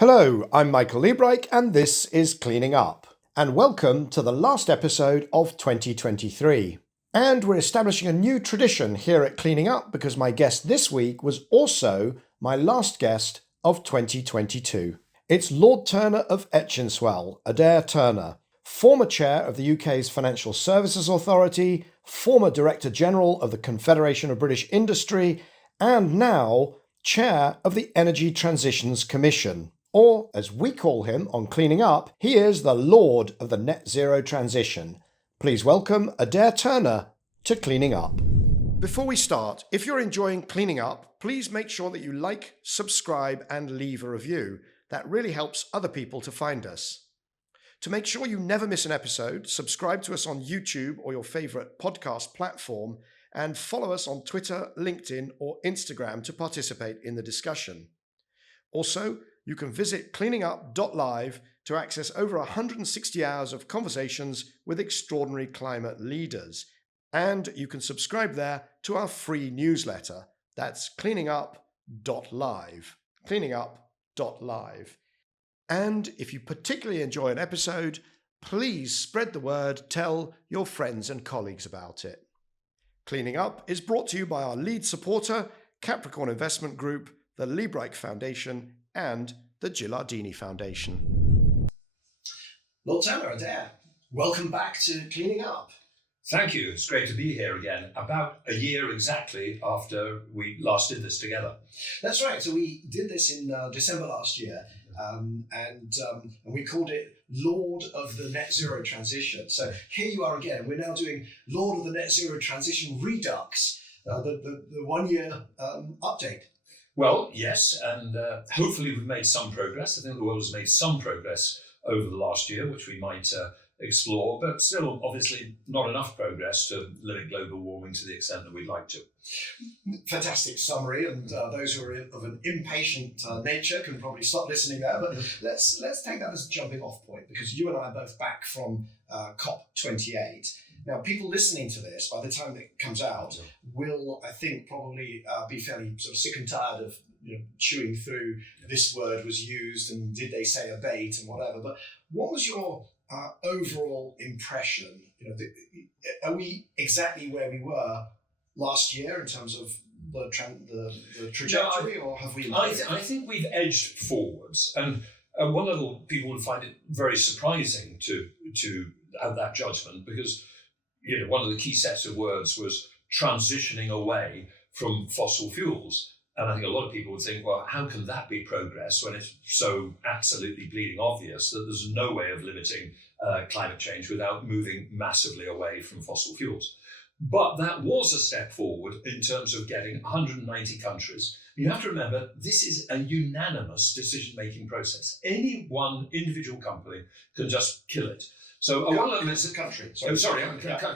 Hello, I'm Michael Liebreich and this is Cleaning Up. And welcome to the last episode of 2023. And we're establishing a new tradition here at Cleaning Up because my guest this week was also my last guest of 2022. It's Lord Turner of Ecchinswell, Adair Turner, former chair of the UK's Financial Services Authority, former Director General of the Confederation of British Industry, and now chair of the Energy Transitions Commission. Or, as we call him on Cleaning Up, he is the Lord of the Net Zero Transition. Please welcome Adair Turner to Cleaning Up. Before we start, if you're enjoying Cleaning Up, please make sure that you like, subscribe, and leave a review. That really helps other people to find us. To make sure you never miss an episode, subscribe to us on YouTube or your favourite podcast platform, and follow us on Twitter, LinkedIn, or Instagram to participate in the discussion. Also, you can visit cleaningup.live to access over 160 hours of conversations with extraordinary climate leaders. And you can subscribe there to our free newsletter. That's cleaningup.live. Cleaningup.live. And if you particularly enjoy an episode, please spread the word, tell your friends and colleagues about it. Cleaning Up is brought to you by our lead supporter, Capricorn Investment Group, the Liebreich Foundation, and the Gilardini Foundation. Lord Turner, Adair, welcome back to Cleaning Up. Thank you. It's great to be here again, about a year exactly after we last did this together. That's right. So we did this in December last year, and we called it Lord of the Net Zero Transition. So here you are again. We're now doing Lord of the Net Zero Transition Redux, the 1 year update. Well, yes, and hopefully we've made some progress. I think the world has made some progress over the last year, which we might explore, but still obviously not enough progress to limit global warming to the extent that we'd like to. Fantastic summary, and those who are of an impatient nature can probably stop listening there, but let's take that as a jumping off point, because you and I are both back from COP28. Now, people listening to this, by the time it comes out, will, I think, probably be fairly sort of sick and tired of chewing through this word was used and did they say abate and whatever. But what was your overall impression? Are we exactly where we were last year in terms of the trajectory, or have we? I think we've edged forwards, and at one level, people would find it very surprising to have that judgment, because one of the key sets of words was transitioning away from fossil fuels. And I think a lot of people would think, well, how can that be progress when it's so absolutely bleeding obvious that there's no way of limiting climate change without moving massively away from fossil fuels? But that was a step forward in terms of getting 190 countries. You have to remember, this is a unanimous decision-making process. Any one individual company can just kill it. So at one level, it's a country.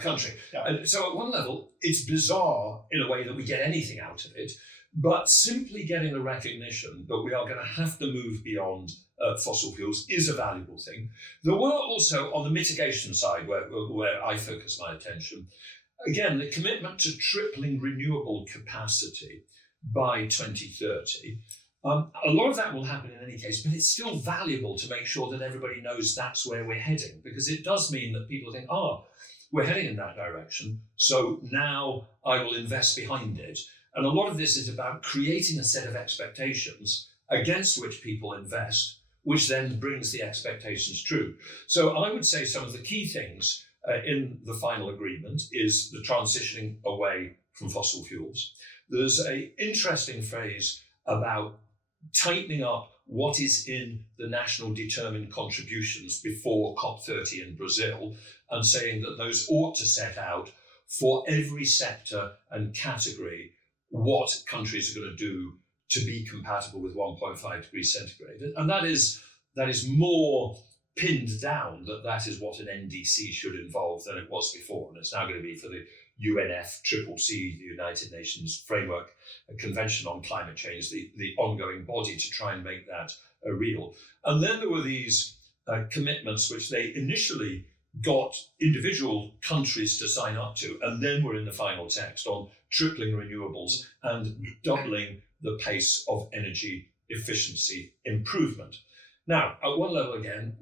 Country. Yeah. And so at one level, it's bizarre in a way that we get anything out of it, but simply getting the recognition that we are going to have to move beyond fossil fuels is a valuable thing. There were also, on the mitigation side, where I focus my attention, again, the commitment to tripling renewable capacity by 2030. A lot of that will happen in any case, but it's still valuable to make sure that everybody knows that's where we're heading, because it does mean that people think, we're heading in that direction, so now I will invest behind it. And a lot of this is about creating a set of expectations against which people invest, which then brings the expectations true. So I would say some of the key things in the final agreement is the transitioning away from fossil fuels. There's an interesting phrase about tightening up what is in the national determined contributions before COP30 in Brazil, and saying that those ought to set out for every sector and category what countries are going to do to be compatible with 1.5 degrees centigrade. And that is more pinned down that is what an NDC should involve than it was before. And it's now going to be for the UNFCCC, the United Nations Framework Convention on Climate Change, the ongoing body to try and make that real. And then there were these commitments which they initially got individual countries to sign up to, and then we're in the final text on tripling renewables and doubling the pace of energy efficiency improvement. Now, at one level, again,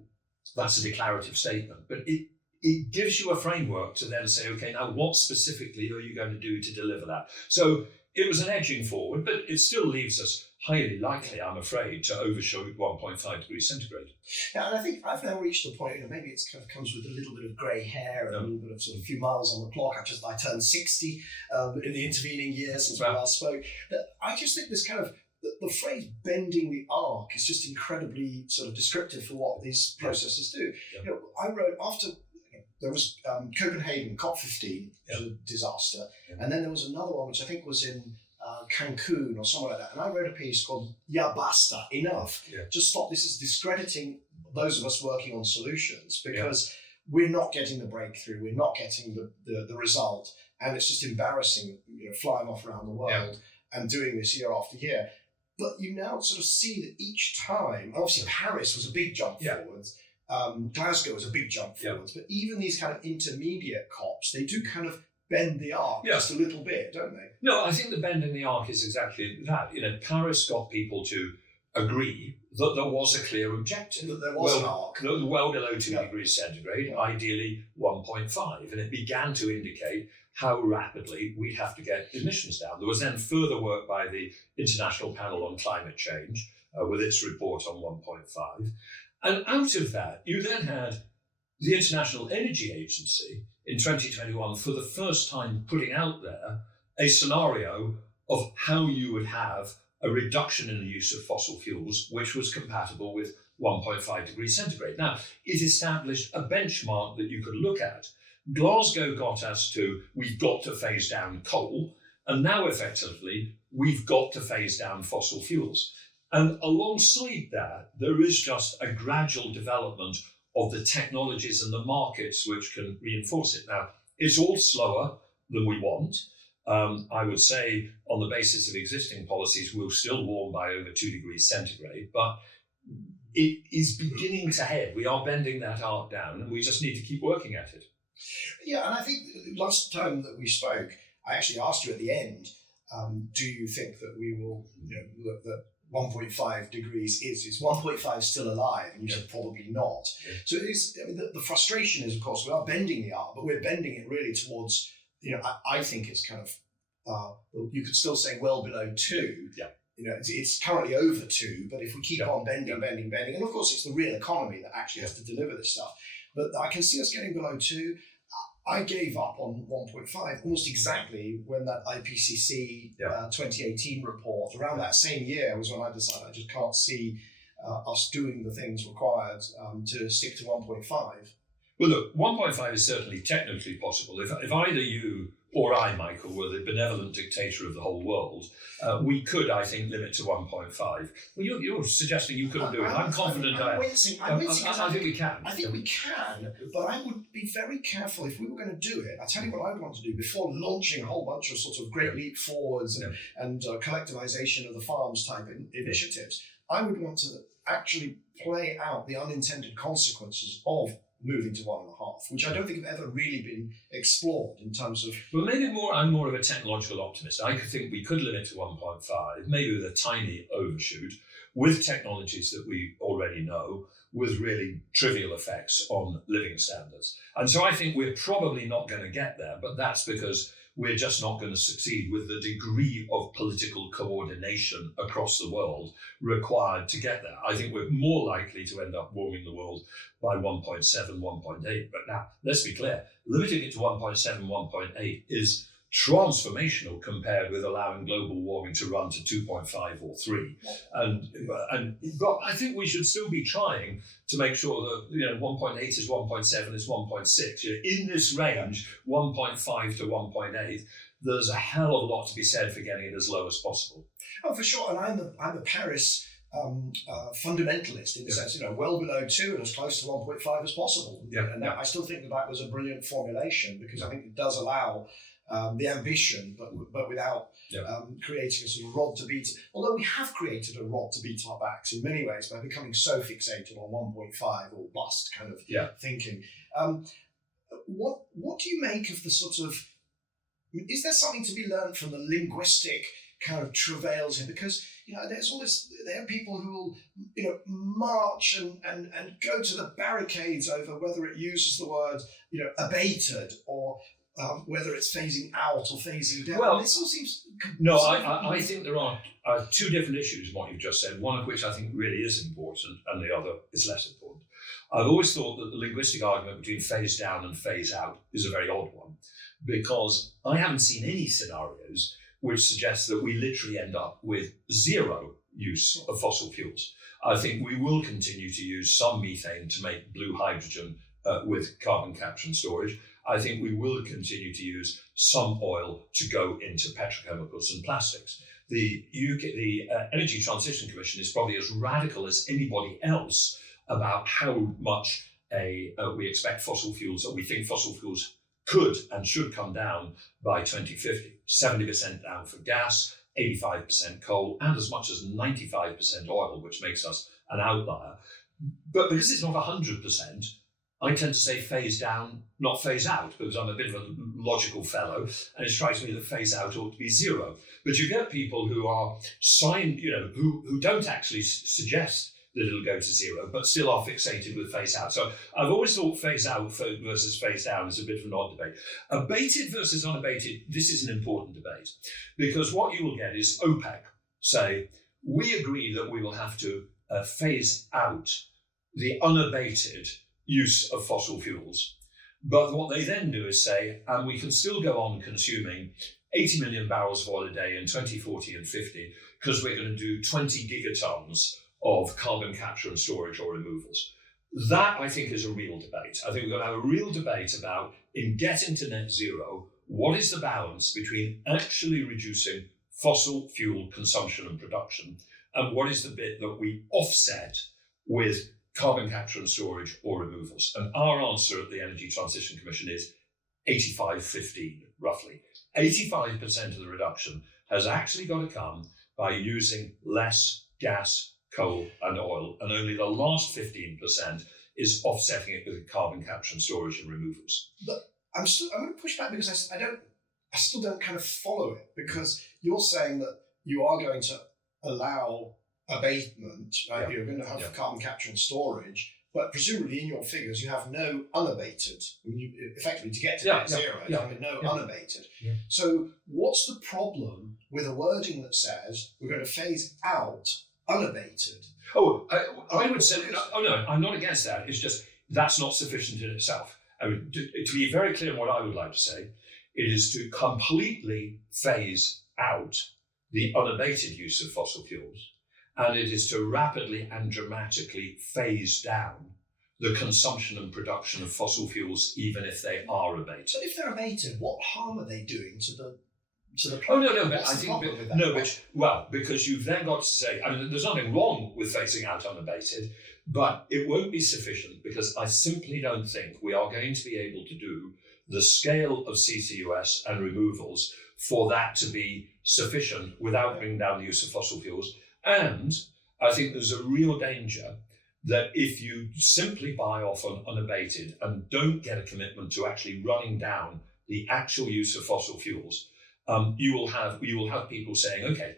that's a declarative statement, but it gives you a framework to then say, okay, now what specifically are you going to do to deliver that? So it was an edging forward, but it still leaves us highly likely, I'm afraid, to overshoot 1.5 degrees centigrade. Yeah, and I think I've now reached the point, maybe it kind of comes with a little bit of grey hair and a little bit of sort of a few miles on the clock. I turned 60 in the intervening years since we last spoke. I just think this kind of, the phrase bending the arc is just incredibly sort of descriptive for what these processes do. Yeah. I wrote after, there was Copenhagen, COP15, which was a disaster. And then there was another one, which I think was in Cancun or somewhere like that. And I wrote a piece called Ya Basta, Enough. Just stop. This is discrediting those of us working on solutions because we're not getting the breakthrough. We're not getting the result. And it's just embarrassing, flying off around the world and doing this year after year. But you now sort of see that each time, obviously Paris was a big jump forwards. Glasgow was a big jump forwards. But even these kind of intermediate COPs, they do kind of bend the arc just a little bit, don't they? No, I think the bend in the arc is exactly that. Paris got people to agree that there was a clear objective. That there was an arc. Well below 2 degrees centigrade, ideally 1.5. And it began to indicate how rapidly we'd have to get emissions down. There was then further work by the International Panel on Climate Change with its report on 1.5. And out of that, you then had the International Energy Agency in 2021 for the first time putting out there a scenario of how you would have a reduction in the use of fossil fuels, which was compatible with 1.5 degrees centigrade. Now, it established a benchmark that you could look at. Glasgow got us to, we've got to phase down coal, and now effectively, we've got to phase down fossil fuels. And alongside that, there is just a gradual development of the technologies and the markets which can reinforce it. Now, it's all slower than we want. I would say on the basis of existing policies, we'll still warm by over 2 degrees centigrade, but it is beginning to head. We are bending that arc down and we just need to keep working at it. Yeah, and I think last time that we spoke, I actually asked you at the end, do you think that we will, that 1.5 degrees is 1.5 still alive? And you said probably not. So it is, the frustration is, of course, we are bending the arc, but we're bending it really towards, I think it's kind of, you could still say well below 2. It's currently over 2, but if we keep on bending, and of course it's the real economy that actually has to deliver this stuff. But I can see us getting below 2. I gave up on 1.5 almost exactly when that IPCC 2018 report, around that same year, was when I decided I just can't see us doing the things required to stick to 1.5. Well, look, 1.5 is certainly technically possible. If either you or I, Michael, were the benevolent dictator of the whole world, we could, I think, limit to 1.5. Well, you're suggesting you couldn't do it. I'm confident I'm wincing. I think we can. I think we can, but I would be very careful if we were going to do it. I tell you what I would want to do before launching a whole bunch of sort of great leap forwards and collectivization of the farms type initiatives. I would want to actually play out the unintended consequences of moving to 1.5, which I don't think have ever really been explored in terms of... Well, maybe I'm more of a technological optimist. I think we could limit to 1.5, maybe with a tiny overshoot, with technologies that we already know, with really trivial effects on living standards. And so I think we're probably not going to get there, but that's because we're just not going to succeed with the degree of political coordination across the world required to get there. I think we're more likely to end up warming the world by 1.7, 1.8. But now, let's be clear, limiting it to 1.7, 1.8 is transformational compared with allowing global warming to run to 2.5 or 3. But I think we should still be trying to make sure that 1.8 is 1.7 is 1.6. In this range, 1.5 to 1.8, there's a hell of a lot to be said for getting it as low as possible. Oh, for sure. And I'm a Paris fundamentalist in the sense, well below 2 and as close to 1.5 as possible. And I still think that was a brilliant formulation because I think it does allow the ambition, but without creating a sort of rod to beat. Although we have created a rod to beat our backs in many ways by becoming so fixated on 1.5 or bust kind of thinking. What do you make of the sort of? Is there something to be learned from the linguistic kind of travails here? Because there's all this. There are people who will march and go to the barricades over whether it uses the word abated or whether it's phasing out or phasing down. Well, this all seems. No, I think there are two different issues in what you've just said. One of which I think really is important, and the other is less important. I've always thought that the linguistic argument between phase down and phase out is a very odd one, because I haven't seen any scenarios which suggest that we literally end up with zero use of fossil fuels. I think we will continue to use some methane to make blue hydrogen with carbon capture and storage. I think we will continue to use some oil to go into petrochemicals and plastics. The Energy Transition Commission is probably as radical as anybody else about how much we expect fossil fuels, or we think fossil fuels could and should come down by 2050. 70% down for gas, 85% coal, and as much as 95% oil, which makes us an outlier. But because it's not 100%, I tend to say phase down, not phase out, because I'm a bit of a logical fellow, and it strikes me that phase out ought to be zero. But you get people who are who don't actually suggest that it'll go to zero, but still are fixated with phase out. So I've always thought phase out versus phase down is a bit of an odd debate. Abated versus unabated, this is an important debate, because what you will get is OPEC say, we agree that we will have to phase out the unabated use of fossil fuels. But what they then do is say, and we can still go on consuming 80 million barrels of oil a day in 2040 and 50, because we're going to do 20 gigatons of carbon capture and storage or removals. That, I think, is a real debate. I think we're going to have a real debate about, in getting to net zero, what is the balance between actually reducing fossil fuel consumption and production, and what is the bit that we offset with carbon capture and storage or removals? And our answer at the Energy Transition Commission is 85-15, roughly. 85% of the reduction has actually got to come by using less gas, coal and oil, and only the last 15% is offsetting it with carbon capture and storage and removals. But I'm going to push back, because I still don't kind of follow it, because you're saying that you are going to allow abatement, right? Yeah. You're going to have carbon capture and storage, but presumably in your figures you have no unabated. Effectively, to get to net zero, you have no unabated. Yeah. So what's the problem with a wording that says we're going to phase out unabated? I would say, no, I'm not against that. It's just that's not sufficient in itself. I mean, to be very clear on what I would like to say, it is to completely phase out the unabated use of fossil fuels, and it is to rapidly and dramatically phase down the consumption and production of fossil fuels, even if they are abated. But if they're abated, what harm are they doing to the but I think because you've then got to say, I mean, there's nothing wrong with phasing out unabated, but it won't be sufficient, because I simply don't think we are going to be able to do the scale of CCUS and removals for that to be sufficient without bringing down the use of fossil fuels. And I think there's a real danger that if you simply buy off on unabated and don't get a commitment to actually running down the actual use of fossil fuels, you will have people saying, okay,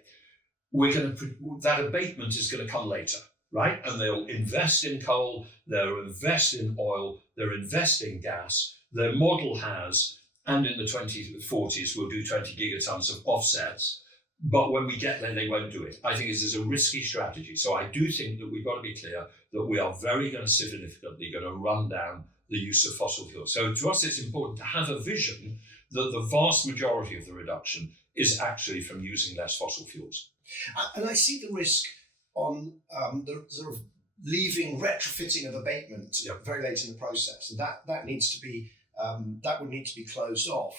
that abatement is going to come later, right? And they'll invest in coal, they'll invest in oil, they'll invest in gas. Their model has, and in the 2040s, we'll do 20 gigatons of offsets. But when we get there, they won't do it. I think this is a risky strategy. So I do think that we've got to be clear that we are very significantly going to run down the use of fossil fuels. So to us, it's important to have a vision that the vast majority of the reduction is actually from using less fossil fuels. And I see the risk on the sort of leaving retrofitting of abatement very late in the process, and that needs to be that would need to be closed off.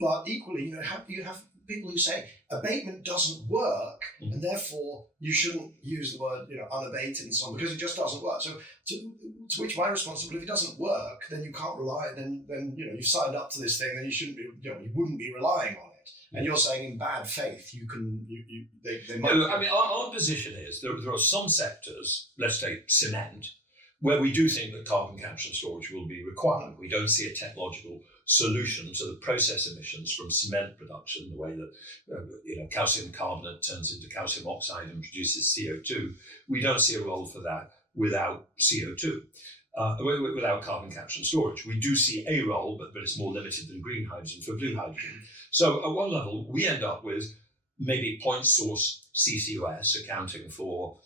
But equally, you have people who say abatement doesn't work, and therefore you shouldn't use the word unabated and so on, because it just doesn't work. So to which my response is, well, if it doesn't work, then you can't rely. Then you've signed up to this thing, then you shouldn't be. You wouldn't be relying on it. And you're saying in bad faith they might. No, I mean our position is there are some sectors, let's take cement, where we do think that carbon capture and storage will be required. We don't see a technological solution to the process emissions from cement production, the way that calcium carbonate turns into calcium oxide and produces CO2. We don't see a role for that without CO2, without carbon capture and storage. We do see a role, but it's more limited than green hydrogen for blue hydrogen. So at one level, we end up with maybe point source CCUS accounting for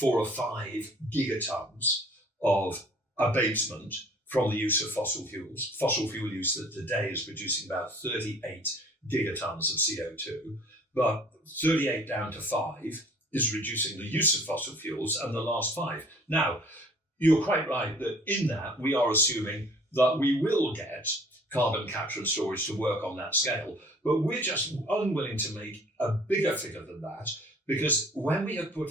4 or 5 gigatons of abatement from the use of fossil fuels. Fossil fuel use that today is producing about 38 gigatons of CO2, but 38 down to 5 is reducing the use of fossil fuels, and the last 5. Now, you're quite right that in that we are assuming that we will get carbon capture and storage to work on that scale, but we're just unwilling to make a bigger figure than that, because when we have put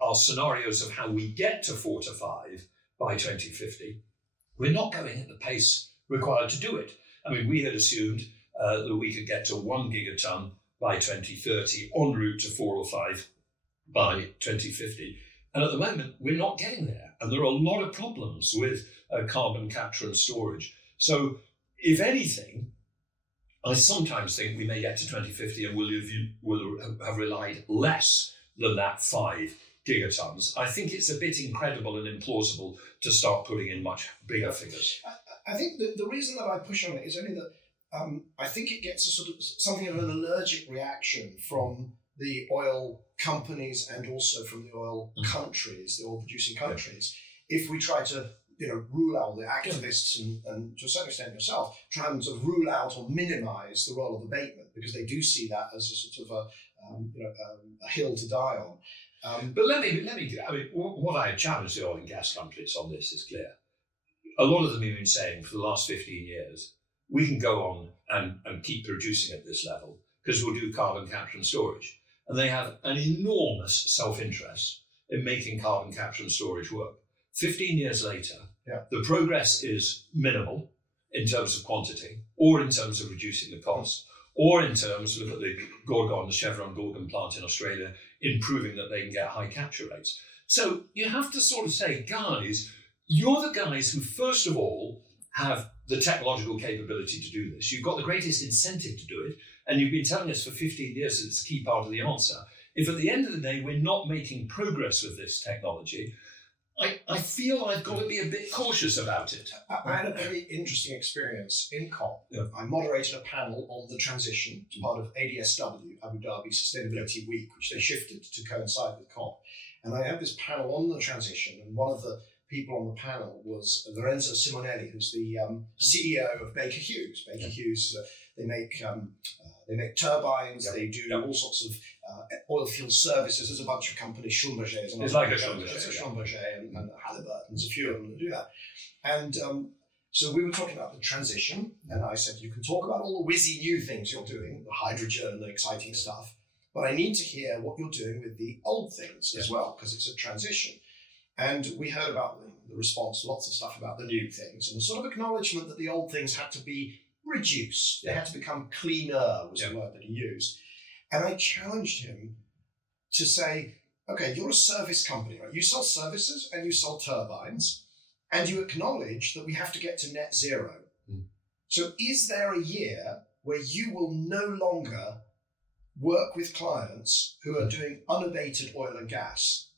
our scenarios of how we get to 4 to 5 by 2050, we're not going at the pace required to do it. I mean, we had assumed that we could get to 1 gigaton by 2030 en route to 4 or 5 by 2050. And at the moment, we're not getting there. And there are a lot of problems with carbon capture and storage. So if anything, I sometimes think we may get to 2050 and we'll have relied less than that 5 gigatons. I think it's a bit incredible and implausible to start putting in much bigger figures. I think the reason that I push on it is only that I think it gets a sort of something of an allergic reaction from the oil companies and also from the oil countries, the oil producing countries, if we try to rule out the activists and to a certain extent yourself, try and sort of rule out or minimize the role of abatement, because they do see that as a sort of a hill to die on. But let me. I mean, what I challenge the oil and gas companies on this is clear. A lot of them have been saying for the last 15 years, we can go on and keep producing at this level because we'll do carbon capture and storage. And they have an enormous self-interest in making carbon capture and storage work. 15 years later, the progress is minimal in terms of quantity or in terms of reducing the cost, or in terms, look at the Chevron Gorgon plant in Australia, improving that they can get high capture rates. So you have to sort of say, guys, you're the guys who, first of all, have the technological capability to do this. You've got the greatest incentive to do it, and you've been telling us for 15 years that it's a key part of the answer. If at the end of the day we're not making progress with this technology, I feel I've got to be a bit cautious about it. I had a very interesting experience in COP. I moderated a panel on the transition as part of ADSW, Abu Dhabi Sustainability Week, which they shifted to coincide with COP. And I had this panel on the transition, and one of the people on the panel was Lorenzo Simonelli, who's the CEO of Baker Hughes. Baker Hughes, they make turbines, they do all sorts of oil field services. There's a bunch of companies, Schlumberger. It's like a Schlumberger. Schlumberger and Halliburton. There's a few of them that do that. And so we were talking about the transition, and I said, you can talk about all the whizzy new things you're doing, the hydrogen and the exciting stuff, but I need to hear what you're doing with the old things as well, because it's a transition. And we heard about the response, lots of stuff about the new things, and a sort of acknowledgement that the old things had to be reduced. They had to become cleaner, was the word that he used. And I challenged him to say, okay, you're a service company, right? You sell services and you sell turbines, and you acknowledge that we have to get to net zero. So is there a year where you will no longer work with clients who are doing unabated oil and gas?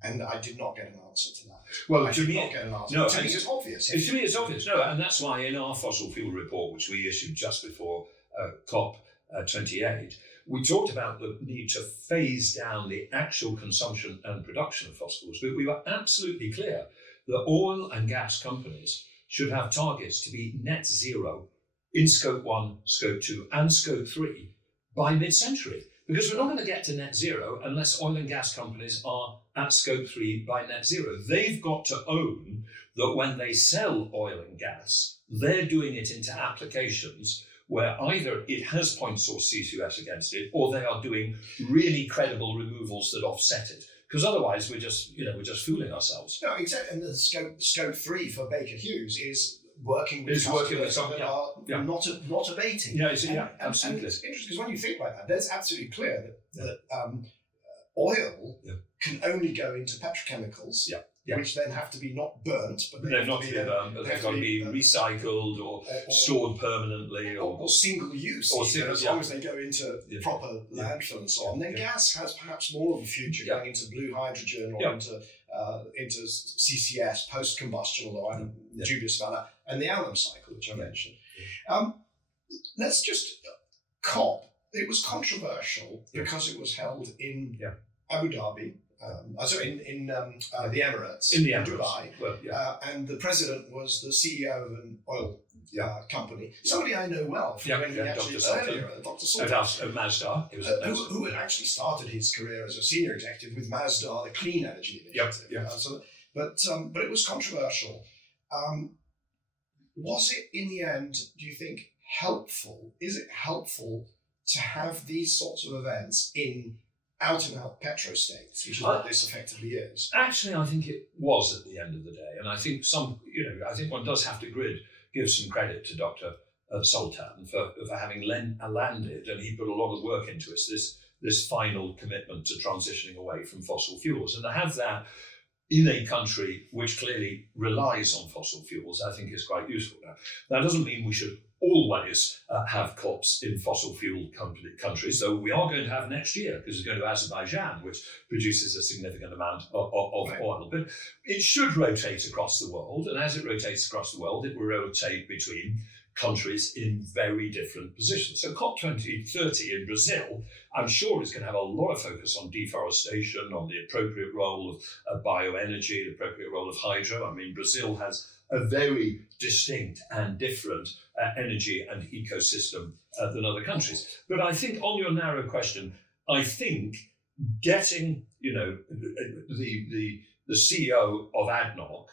And I did not get an answer to that. Well, to me, it's obvious. To me, it's obvious. No, and that's why in our fossil fuel report, which we issued just before COP28, we talked about the need to phase down the actual consumption and production of fossil fuels. But we were absolutely clear that oil and gas companies should have targets to be net zero in Scope 1, Scope 2, and Scope 3 by mid-century. Because we're not going to get to net zero unless oil and gas companies are at Scope 3 by net zero. They've got to own that when they sell oil and gas, they're doing it into applications where either it has point source CCUS against it, or they are doing really credible removals that offset it. Because otherwise we're just fooling ourselves. No, exactly. And the scope 3 for Baker Hughes is working with customers that are not abating. Yeah, absolutely. And it's interesting because when you think like that, it's absolutely clear that oil can only go into petrochemicals which then have to be not burnt, but they've got to be burnt, but they've got to be recycled or stored permanently, or single use, as long as they go into proper landfill and so on. Then gas has perhaps more of a future going into blue hydrogen or into CCS, post-combustion, although I'm dubious about that, and the Allen cycle, which I mentioned. Let's just COP. It was controversial because it was held in Abu Dhabi. In the Emirates, in Dubai, and the president was the CEO of an oil company. Somebody I know well from when he actually earlier, Dr. Sultan, Mazda, who had actually started his career as a senior executive with Mazda, the clean energy initiative. But it was controversial. Was it in the end? Do you think helpful? Is it helpful to have these sorts of events in out-and-out petro-states, which is what this effectively is? Actually, I think it was at the end of the day. And I think I think one does have to give some credit to Dr. Sultan for having landed, and he put a lot of work into it, this final commitment to transitioning away from fossil fuels. And to have that in a country which clearly relies on fossil fuels, I think is quite useful. Now, that doesn't mean we should always have COPs in fossil fuel countries, though we are going to have next year, because it's going to Azerbaijan, which produces a significant amount of oil. But it should rotate across the world, and as it rotates across the world, it will rotate between countries in very different positions. So COP 2030 in Brazil, I'm sure, is going to have a lot of focus on deforestation, on the appropriate role of bioenergy, the appropriate role of hydro. I mean, Brazil has a very distinct and different energy and ecosystem than other countries. But I think on your narrow question, I think getting the CEO of ADNOC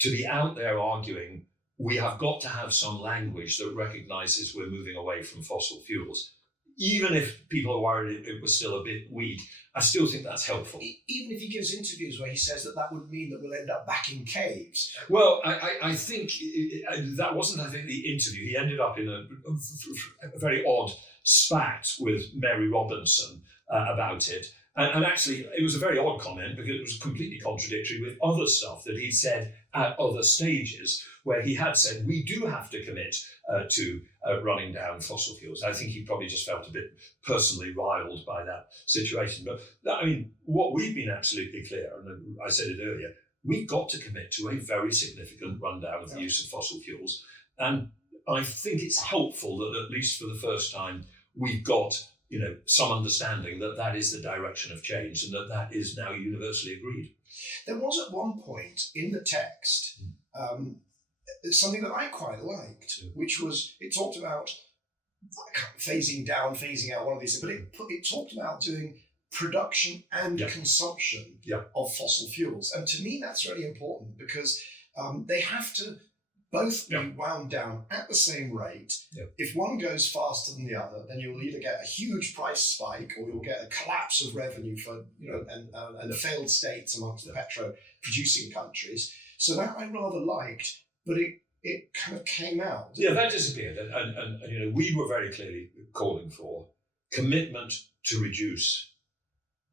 to be out there arguing we have got to have some language that recognises we're moving away from fossil fuels, even if people are worried it was still a bit weak, I still think that's helpful. Even if he gives interviews where he says that would mean that we'll end up back in caves. Well, I think that wasn't, I think, the interview. He ended up in a very odd spat with Mary Robinson about it. And actually, it was a very odd comment because it was completely contradictory with other stuff that he'd said at other stages, where he had said, we do have to commit to running down fossil fuels. I think he probably just felt a bit personally riled by that situation. But what we've been absolutely clear, and I said it earlier, we've got to commit to a very significant rundown of the use of fossil fuels. And I think it's helpful that at least for the first time, we've got some understanding that is the direction of change and that is now universally agreed. There was at one point in the text something that I quite liked, which was, it talked about phasing down, phasing out, one of these, but it talked about doing production and consumption of fossil fuels. And to me, that's really important because they have to both be wound down at the same rate. If one goes faster than the other, then you'll either get a huge price spike or you'll get a collapse of revenue for and the failed states amongst the petro-producing countries. So that I rather liked, but it kind of came out. Yeah, that disappeared, and we were very clearly calling for commitment to reduce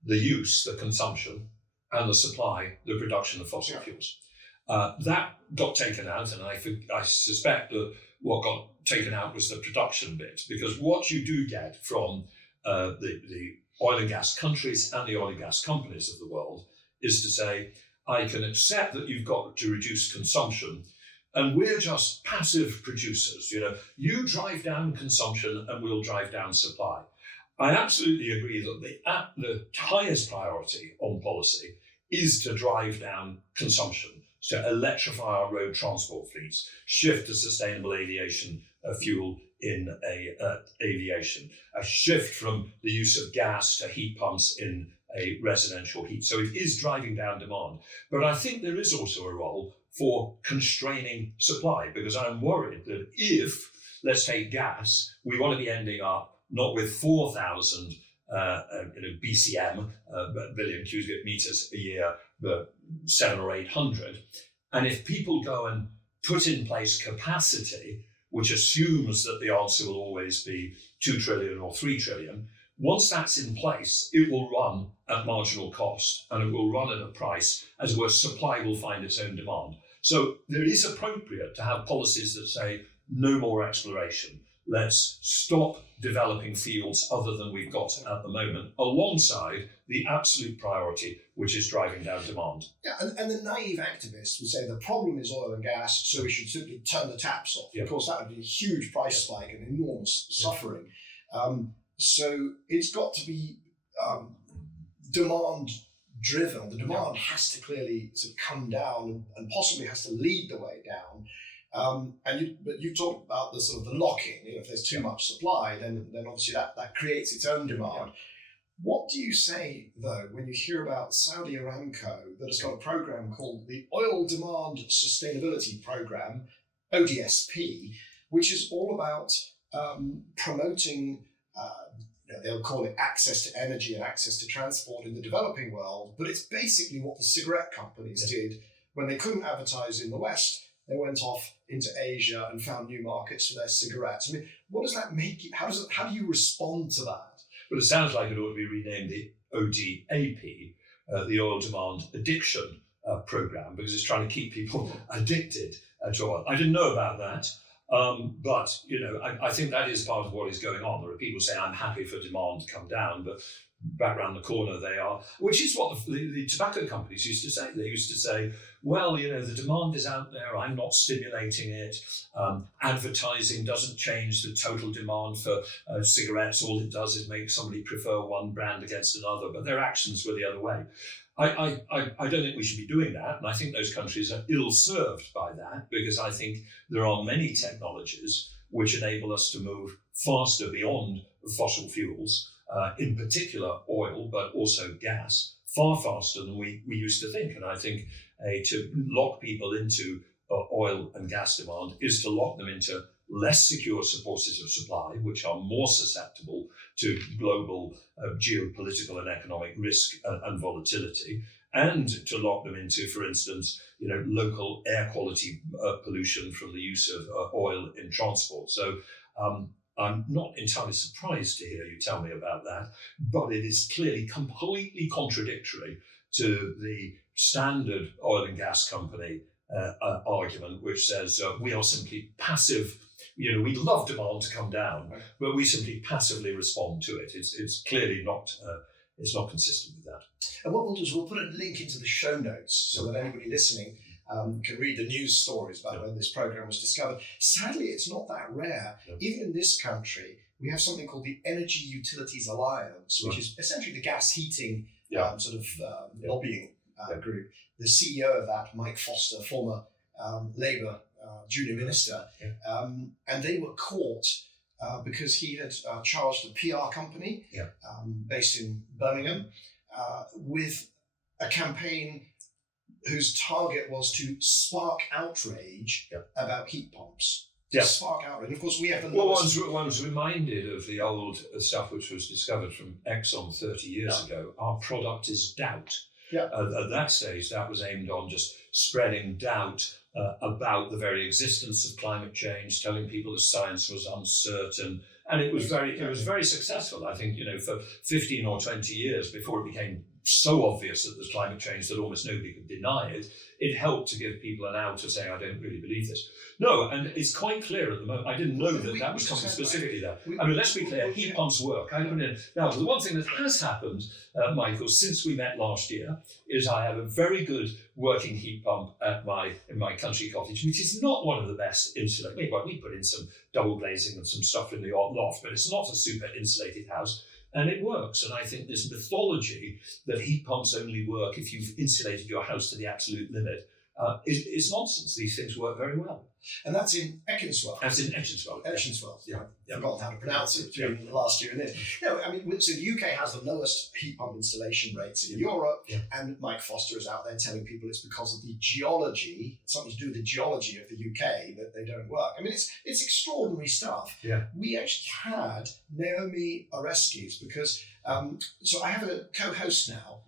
the use, the consumption, and the supply, the production of fossil fuels. That got taken out, and I suspect that what got taken out was the production bit, because what you do get from the oil and gas countries and the oil and gas companies of the world is to say, I can accept that you've got to reduce consumption, and we're just passive producers. You drive down consumption and we'll drive down supply. I absolutely agree that the highest priority on policy is to drive down consumption, to electrify our road transport fleets, shift to sustainable aviation fuel in aviation, a shift from the use of gas to heat pumps in a residential heat. So it is driving down demand. But I think there is also a role for constraining supply, because I'm worried that if, let's take gas, we want to be ending up not with 4,000 BCM, billion cubic meters a year, but 700 or 800. And if people go and put in place capacity, which assumes that the answer will always be 2 trillion or 3 trillion, Once that's in place, it will run at marginal cost, and it will run at a price, as it were, supply will find its own demand. So it is appropriate to have policies that say no more exploration. Let's stop developing fields other than we've got at the moment, alongside the absolute priority, which is driving down demand. Yeah, and the naive activists would say the problem is oil and gas, so we should simply turn the taps off. Yeah. Of course, that would be a huge price spike and enormous suffering. So it's got to be demand driven. The demand has to clearly sort of come down and possibly has to lead the way down. But you talked about the sort of the lock-in. If there's too much supply, then obviously that creates its own demand. What do you say, though, when you hear about Saudi Aramco that has got a program called the Oil Demand Sustainability Program, ODSP, which is all about promoting, they'll call it access to energy and access to transport in the developing world, but it's basically what the cigarette companies did when they couldn't advertise in the West. They went off into Asia and found new markets for their cigarettes. I mean, what does that make you? How do you respond to that? Well, it sounds like it ought to be renamed the ODAP, the Oil Demand Addiction Program, because it's trying to keep people addicted to oil. I didn't know about that, but I think that is part of what is going on. There are people saying, "I'm happy for demand to come down," but back around the corner they are, which is what the tobacco companies used to say. They used to say, well, the demand is out there, I'm not stimulating it. Advertising doesn't change the total demand for cigarettes. All it does is make somebody prefer one brand against another, but their actions were the other way. I don't think we should be doing that, and I think those countries are ill-served by that, because I think there are many technologies which enable us to move faster beyond fossil fuels, in particular oil, but also gas, far faster than we used to think. And I think to lock people into oil and gas demand is to lock them into less secure sources of supply, which are more susceptible to global geopolitical and economic risk and volatility, and to lock them into, for instance, local air quality pollution from the use of oil in transport. So I'm not entirely surprised to hear you tell me about that, but it is clearly completely contradictory to the standard oil and gas company argument, which says we are simply passive. We'd love demand to come down, but we simply passively respond to it. It's clearly not. It's not consistent with that. And what we'll do is we'll put a link into the show notes so that anybody listening can read the news stories about when this program was discovered. Sadly, it's not that rare. Even in this country, we have something called the Energy Utilities Alliance, which is essentially the gas heating lobbying group. The CEO of that, Mike Foster, former Labour junior minister, and they were caught because he had charged a PR company based in Birmingham with a campaign whose target was to spark outrage about heat pumps. Spark outrage. And of course, we have the lowest... One's reminded of the old stuff which was discovered from Exxon 30 years ago. Our product is doubt. At that stage, that was aimed on just spreading doubt about the very existence of climate change, telling people the science was uncertain, and it was very successful. I think for 15 or 20 years before it became so obvious that there's climate change that almost nobody could deny it, it helped to give people an out of saying, I don't really believe this. No, and it's quite clear at the moment. I didn't know that was coming specifically there. Let's be clear, heat pumps work. Now, the one thing that has happened, Michael, since we met last year, is I have a very good working heat pump in my country cottage, which is not one of the best insulated. We put in some double glazing and some stuff in the loft, but it's not a super insulated house. And it works. And I think this mythology that heat pumps only work if you've insulated your house to the absolute limit is nonsense. These things work very well. And that's in Ecchinswell. That's in Ecchinswell. Ecchinswell. I've forgotten how to pronounce it between last year and this. So the UK has the lowest heat pump installation rates in Europe, and Mike Foster is out there telling people it's because of the geology, something to do with the geology of the UK, that they don't work. It's extraordinary stuff. We actually had Naomi Oreskes because so I have a co-host now,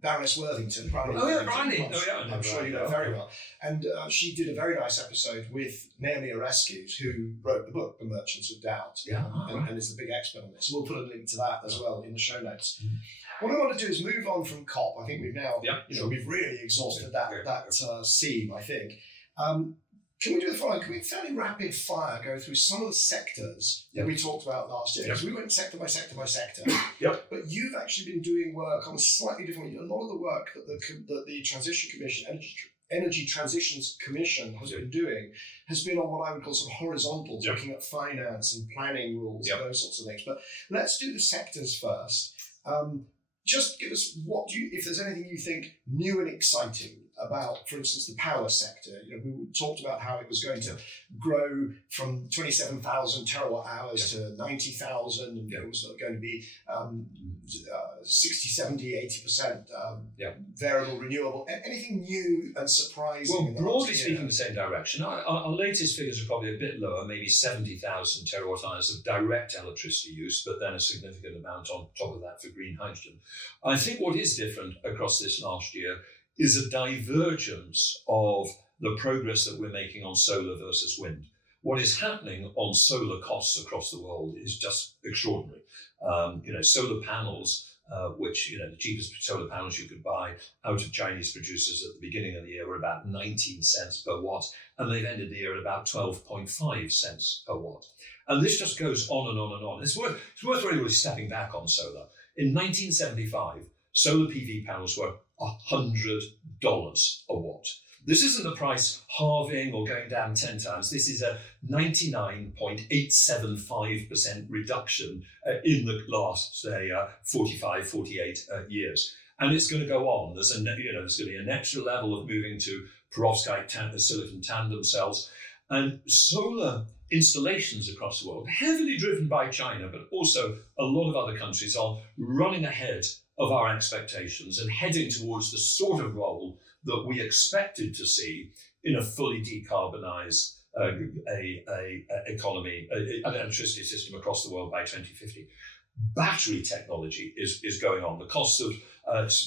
Baroness Worthington. Bryony. I'm sure you know very well. And she did a very nice episode episode with Naomi Oreskes, who wrote the book, The Merchants of Doubt, and is the big expert on this. So we'll put a link to that as well in the show notes. What I want to do is move on from COP. I think we've now, we've really exhausted that seam, I think. Can we do the following? Can we fairly rapid fire go through some of the sectors that we talked about last year? Because we went sector by sector by sector. But you've actually been doing work on a slightly different way. A lot of the work that the Transition Commission, Energy Transitions Commission has been doing has been on what I would call sort of horizontals, looking at finance and planning rules and those sorts of things. But let's do the sectors first. Just give us if there's anything you think new and exciting about, for instance, the power sector. We talked about how it was going to grow from 27,000 terawatt hours to 90,000, and it was going to be 60, 70, 80% variable renewable. Anything new and surprising? Well, broadly speaking, the same direction. Our latest figures are probably a bit lower, maybe 70,000 terawatt hours of direct electricity use, but then a significant amount on top of that for green hydrogen. I think what is different across this last year is a divergence of the progress that we're making on solar versus wind. What is happening on solar costs across the world is just extraordinary. Solar panels, which, the cheapest solar panels you could buy out of Chinese producers at the beginning of the year were about 19 cents per watt, and they've ended the year at about 12.5 cents per watt. And this just goes on and on and on. It's worth really stepping back on solar. In 1975, solar PV panels were $100 a watt. This isn't the price halving or going down 10 times. This is a 99.875% reduction in the last, say, 45, 48 years. And it's going to go on. There's going to be an extra level of moving to perovskite silicon tandem cells. And solar installations across the world, heavily driven by China, but also a lot of other countries, are running ahead of our expectations and heading towards the sort of role that we expected to see in a fully decarbonised economy, an electricity system across the world by 2050. Battery technology is going on. The costs of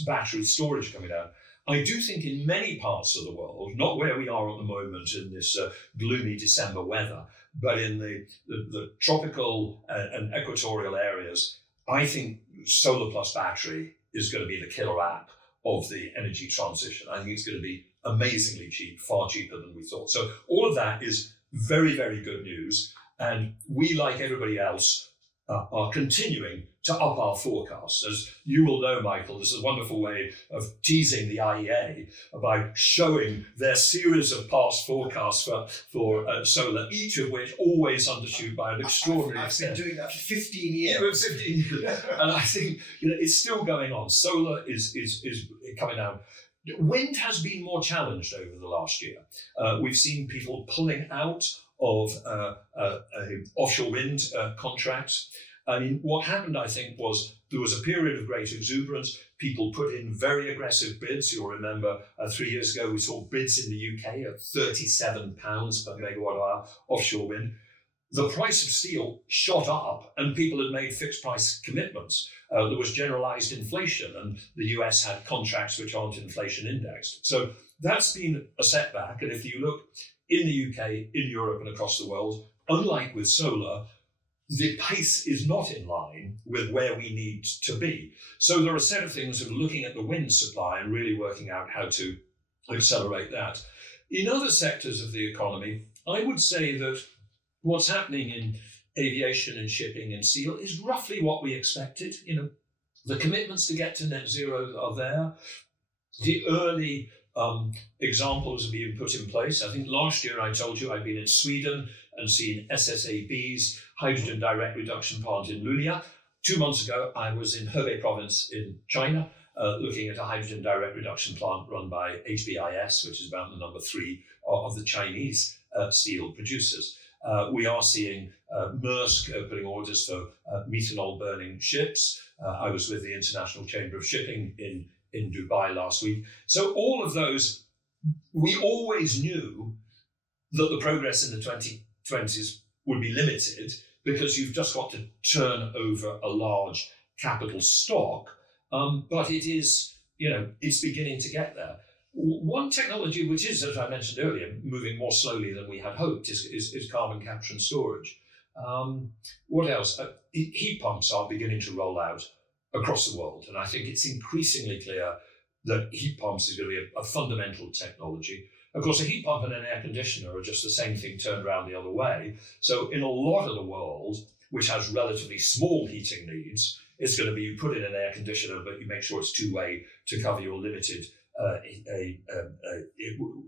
battery storage coming down. I do think in many parts of the world, not where we are at the moment in this gloomy December weather, but in the tropical and equatorial areas, I think solar plus battery is going to be the killer app of the energy transition. I think it's going to be amazingly cheap, far cheaper than we thought. So all of that is very, very good news. And we, like everybody else, are continuing to up our forecasts. As you will know, Michael, this is a wonderful way of teasing the IEA by showing their series of past forecasts for solar, each of which always undershoot by an extraordinary extent. I've been doing that for 15 years. Yeah, 15 years. And I think it's still going on. Solar is coming down. Wind has been more challenged over the last year. We've seen people pulling out of offshore wind contracts. I mean, what happened, I think, was there was a period of great exuberance. People put in very aggressive bids. You'll remember 3 years ago, we saw bids in the UK at £37 per megawatt hour offshore wind. The price of steel shot up and people had made fixed price commitments. There was generalized inflation and the US had contracts which aren't inflation indexed. So that's been a setback. And if you look in the UK, in Europe and across the world, unlike with solar, the pace is not in line with where we need to be. So there are a set of things of looking at the wind supply and really working out how to accelerate that. In other sectors of the economy, I would say that what's happening in aviation and shipping and steel is roughly what we expected. The commitments to get to net zero are there. The early examples are being put in place. I think last year I told you I'd been in Sweden and seen SSAB's hydrogen direct reduction plant in Luleå. 2 months ago, I was in Hebei province in China, looking at a hydrogen direct reduction plant run by HBIS, which is about the number 3 of the Chinese steel producers. We are seeing Maersk putting orders for methanol burning ships. I was with the International Chamber of Shipping in Dubai last week. So all of those, we always knew that the progress in the 2020s would be limited because you've just got to turn over a large capital stock. But it is, it's beginning to get there. One technology which is, as I mentioned earlier, moving more slowly than we had hoped is carbon capture and storage. What else? Heat pumps are beginning to roll out across the world, and I think it's increasingly clear that heat pumps is going to be a fundamental technology. Of course, a heat pump and an air conditioner are just the same thing turned around the other way. So in a lot of the world, which has relatively small heating needs, it's going to be you put in an air conditioner, but you make sure it's two-way to cover your limited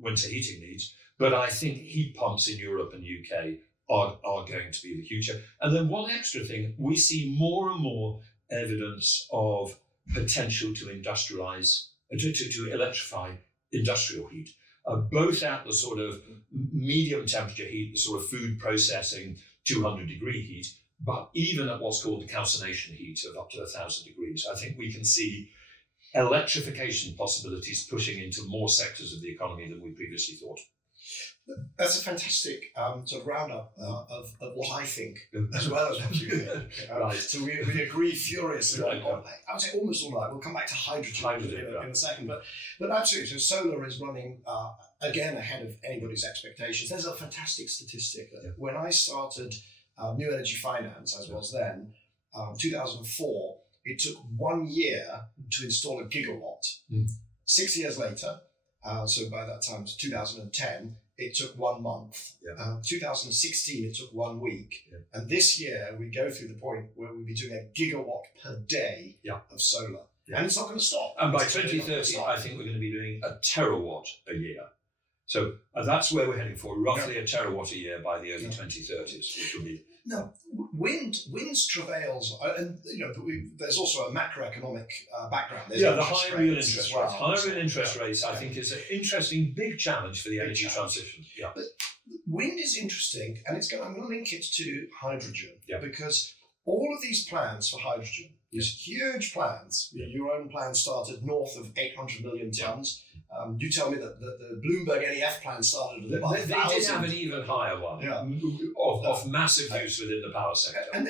winter heating needs. But I think heat pumps in Europe and UK are going to be the future. And then one extra thing, we see more and more evidence of potential to industrialize, to electrify industrial heat, both at the sort of medium temperature heat, the sort of food processing, 200-degree heat, but even at what's called the calcination heat of up to 1,000 degrees. I think we can see electrification possibilities pushing into more sectors of the economy than we previously thought. That's a fantastic sort of roundup of what I think, as well as what you think. Right. So we agree furiously Right. on, I would say almost all right. We'll come back to hydrogen in a second. But absolutely, so solar is running, again, ahead of anybody's expectations. There's a fantastic statistic that when I started New Energy Finance, as was then, 2004, it took 1 year to install a gigawatt. 6 years later, so by that time, it was 2010, it took 1 month. 2016, it took 1 week. And this year, we go through the point where we'll be doing a gigawatt per day of solar. And it's not going to stop. And by 2030, I think we're going to be doing a terawatt a year. So that's where we're heading for, roughly a terawatt a year by the early 2030s, which will be... No, wind's travails, and there's also a macroeconomic background. There's the high real interest rates. Well. High real interest rates, I think, is an interesting big challenge for the energy transition. But wind is interesting, and I'm going to link it to hydrogen because all of these plans for hydrogen, these huge plans, your own plan started north of 800 million tons. You tell me that the Bloomberg NEF plan started at about 1,000. They did have an even higher one of massive use within the power sector. And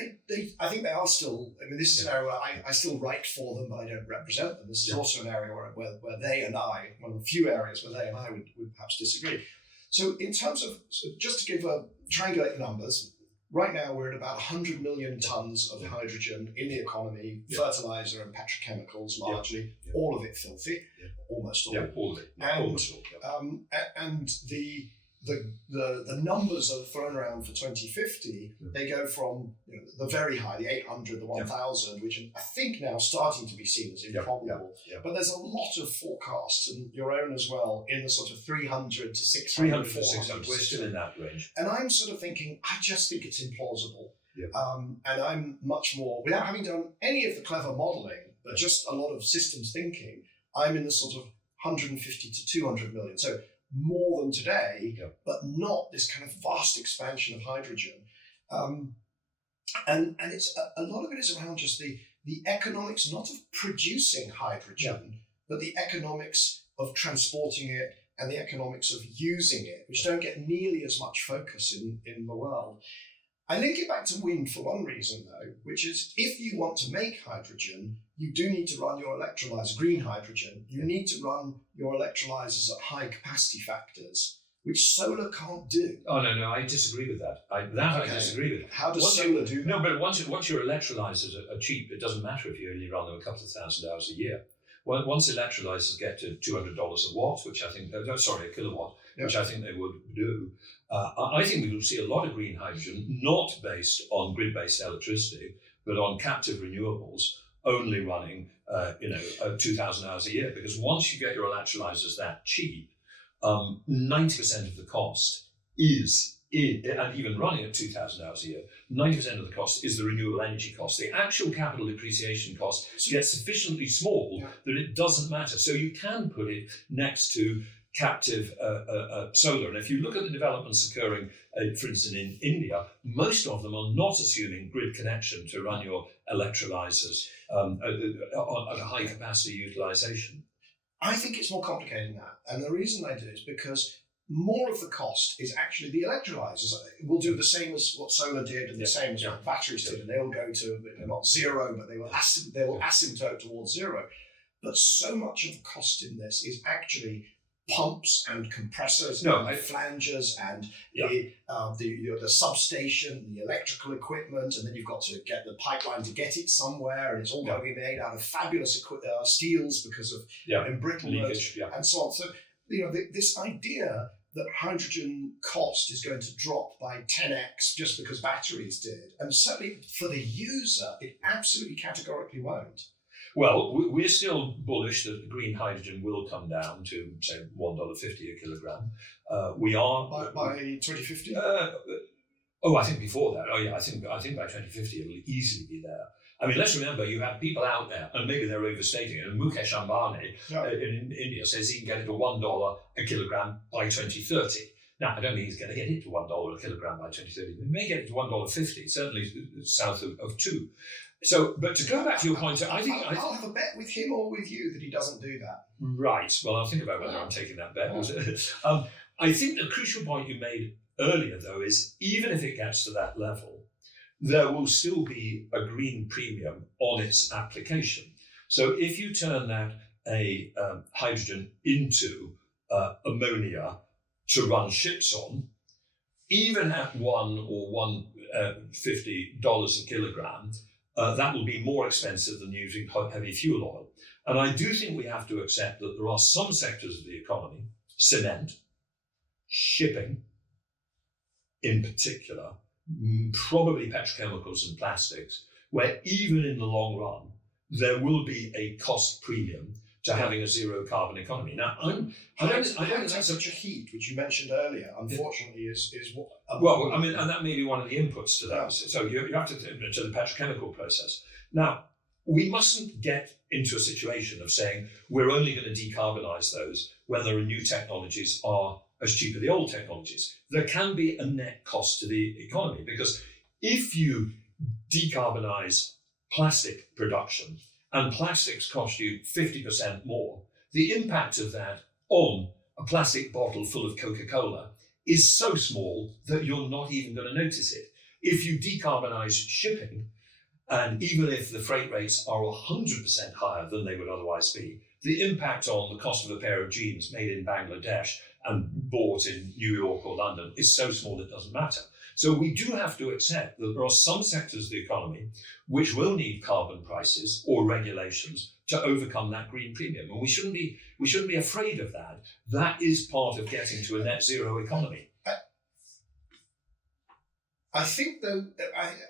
I think they are still, I mean, this is an area where I still write for them, but I don't represent them. This is also an area where they and I, one of the few areas where they and I would perhaps disagree. So in terms of, just to triangulate the numbers, right now we're at about 100 million tons of hydrogen in the economy, fertilizer and petrochemicals largely, all of it filthy, almost all. All of it. And the numbers that are thrown around for 2050, they go from the very high, the 800, the 1,000, which I think now starting to be seen as improbable. But there's a lot of forecasts, and your own as well, in the sort of 300 to 600. 300 to 600. We're still in that range. And I'm sort of thinking, I just think it's implausible. And I'm much more, without having done any of the clever modelling, but just a lot of systems thinking, I'm in the sort of 150 to 200 million. So more than today, but not this kind of vast expansion of hydrogen. And it's a lot of it is around just the economics, not of producing hydrogen, but the economics of transporting it and the economics of using it, which don't get nearly as much focus in the world. I link it back to wind for one reason, though, which is if you want to make hydrogen, you do need to run your electrolyzer, green hydrogen. You need to run your electrolyzers at high capacity factors, which solar can't do. Oh, no, I disagree with that. I disagree with. How does solar do that? No, but once your electrolyzers are cheap, it doesn't matter if you only run them a couple of $1,000s a year. Once electrolyzers get to $200 a watt, which I think, a kilowatt, which I think they would do, I think we will see a lot of green hydrogen, not based on grid-based electricity, but on captive renewables, only running 2,000 hours a year. Because once you get your electrolyzers that cheap, 90% of the cost is and even running at 2,000 hours a year, 90% of the cost is the renewable energy cost. The actual capital depreciation cost gets sufficiently small that it doesn't matter. So you can put it next to captive solar. And if you look at the developments occurring, for instance, in India, most of them are not assuming grid connection to run your electrolyzers at a high capacity utilization. I think it's more complicated than that. And the reason I do is because more of the cost is actually the electrolyzers. Will do the same as what solar did and the same as what batteries did. And they will go to, not zero, but they will asymptote towards zero. But so much of the cost in this is actually pumps and compressors and flanges and the substation, the electrical equipment, and then you've got to get the pipeline to get it somewhere, and it's all got to be made out of fabulous steels because of embrittlement and so on. So, this idea that hydrogen cost is going to drop by 10x just because batteries did, and certainly for the user, it absolutely categorically won't. Well, we're still bullish that green hydrogen will come down to, say, $1.50 a kilogram. We are by 2050. I think before that. I think by 2050 it will easily be there. I mean, let's remember, you have people out there, and maybe they're overstating it, and Mukesh Ambani in India says he can get it to $1 a kilogram by 2030. Now, I don't think he's going to get it to $1 a kilogram by 2030. He may get it to $1.50, certainly south of 2. So, but to go back to your point, I think I'll have a bet with him or with you that he doesn't do that. Right. Well, I'll think about whether I'm taking that bet. I think the crucial point you made earlier, though, is even if it gets to that level, there will still be a green premium on its application. So if you turn that hydrogen into ammonia to run ships on, even at $1 or $1.50 a kilogram, that will be more expensive than using heavy fuel oil. And I do think we have to accept that there are some sectors of the economy, cement, shipping in particular, probably petrochemicals and plastics, where even in the long run, there will be a cost premium to having a zero carbon economy. Now, I don't think such a heat, which you mentioned earlier, unfortunately, is what. Well, I mean, and that may be one of the inputs to that. So you have to the petrochemical process. Now, we mustn't get into a situation of saying we're only going to decarbonize those when there are new technologies are as cheap as the old technologies. There can be a net cost to the economy, because if you decarbonize plastic production and plastics cost you 50% more, the impact of that on a plastic bottle full of Coca-Cola is so small that you're not even going to notice it. If you decarbonize shipping, and even if the freight rates are 100% higher than they would otherwise be, the impact on the cost of a pair of jeans made in Bangladesh and bought in New York or London is so small it doesn't matter. So we do have to accept that there are some sectors of the economy which will need carbon prices or regulations to overcome that green premium. And we shouldn't be afraid of that. That is part of getting to a net zero economy. I think, though,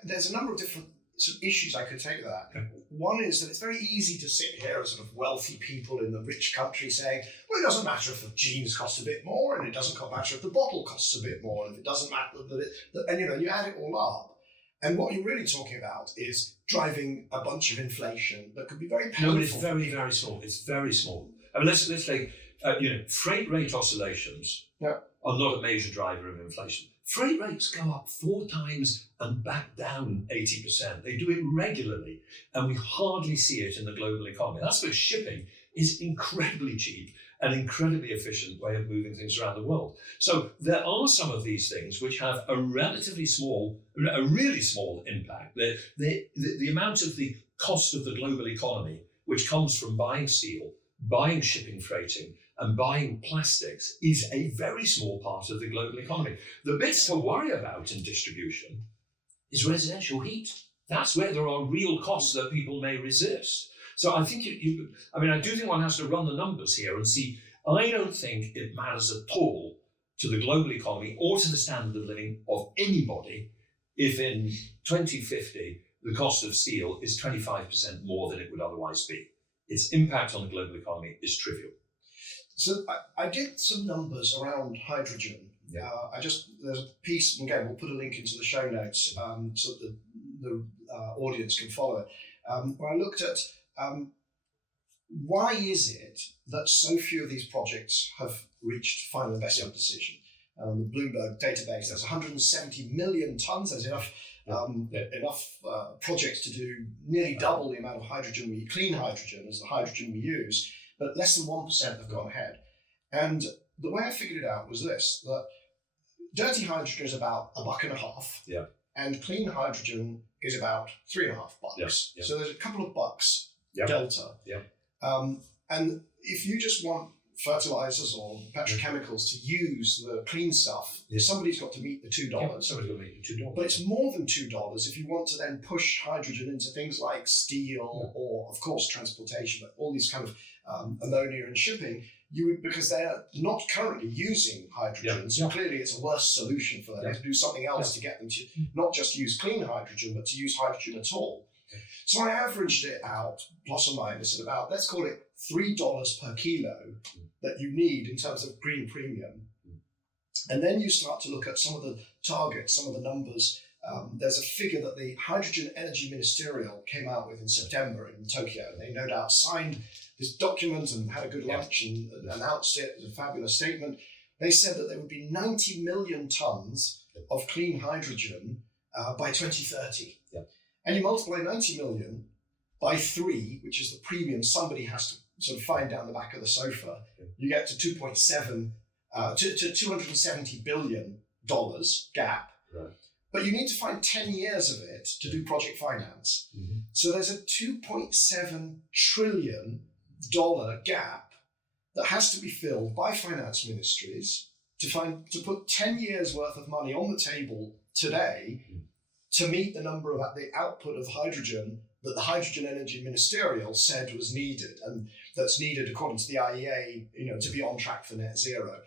there's a number of different sort of issues I could take with that. Okay. One is that it's very easy to sit here as sort of wealthy people in the rich country saying, well, it doesn't matter if the jeans cost a bit more, and it doesn't matter if the bottle costs a bit more, and if it doesn't matter and you add it all up. And what you're really talking about is driving a bunch of inflation that could be very painful. No, it's very, very small. It's very small. I mean, let's say, freight rate oscillations are not a major driver of inflation. Freight rates go up 4 times and back down 80%. They do it regularly, and we hardly see it in the global economy. That's because shipping is incredibly cheap and incredibly efficient way of moving things around the world. So there are some of these things which have a really small impact. The amount of the cost of the global economy, which comes from buying steel, buying shipping freighting, and buying plastics, is a very small part of the global economy. The bits to worry about in distribution is residential heat. That's where there are real costs that people may resist. So I think I do think one has to run the numbers here and see. I don't think it matters at all to the global economy or to the standard of living of anybody if in 2050 the cost of steel is 25% more than it would otherwise be. Its impact on the global economy is trivial. So I did some numbers around hydrogen. Yeah. There's a piece, and again, we'll put a link into the show notes so that the audience can follow it, where I looked at why is it that so few of these projects have reached final investment decision. The Bloomberg database, there's 170 million tons. There's enough projects to do nearly double the amount of clean hydrogen as the hydrogen we use, but less than 1% have gone ahead. And the way I figured it out was this, that dirty hydrogen is about $1.50, and clean hydrogen is about $3.50. So there's a couple of bucks delta. And if you just want fertilizers or petrochemicals to use the clean stuff, somebody's got to meet the $2. Somebody's got to meet the $2. But it's more than $2 if you want to then push hydrogen into things like steel or, of course, transportation, but all these kind of ammonia and shipping. You would, because they're not currently using hydrogen, so clearly it's a worse solution for them. They have to do something else to get them to not just use clean hydrogen, but to use hydrogen at all. So I averaged it out, plus or minus, at about, let's call it $3 per kilo that you need in terms of green premium. And then you start to look at some of the targets, some of the numbers. There's a figure that the Hydrogen Energy Ministerial came out with in September in Tokyo. They no doubt signed this document and had a good lunch and announced it as a fabulous statement. They said that there would be 90 million tons of clean hydrogen by 2030. And you multiply 90 million by 3, which is the premium somebody has to sort of find down the back of the sofa, you get to 2.7 to $270 billion gap. Right. But you need to find 10 years of it to do project finance. So there's a $2.7 trillion gap that has to be filled by finance ministries to put 10 years worth of money on the table today to meet the number of the output of hydrogen that the Hydrogen Energy Ministerial said was needed, and that's needed according to the IEA, to be on track for net zero.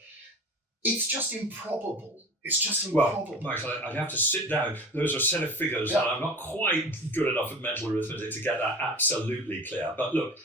It's just improbable. It's just improbable. Well, Michael, I'd have to sit down. Those are a set of figures, and I'm not quite good enough at mental arithmetic to get that absolutely clear. But look,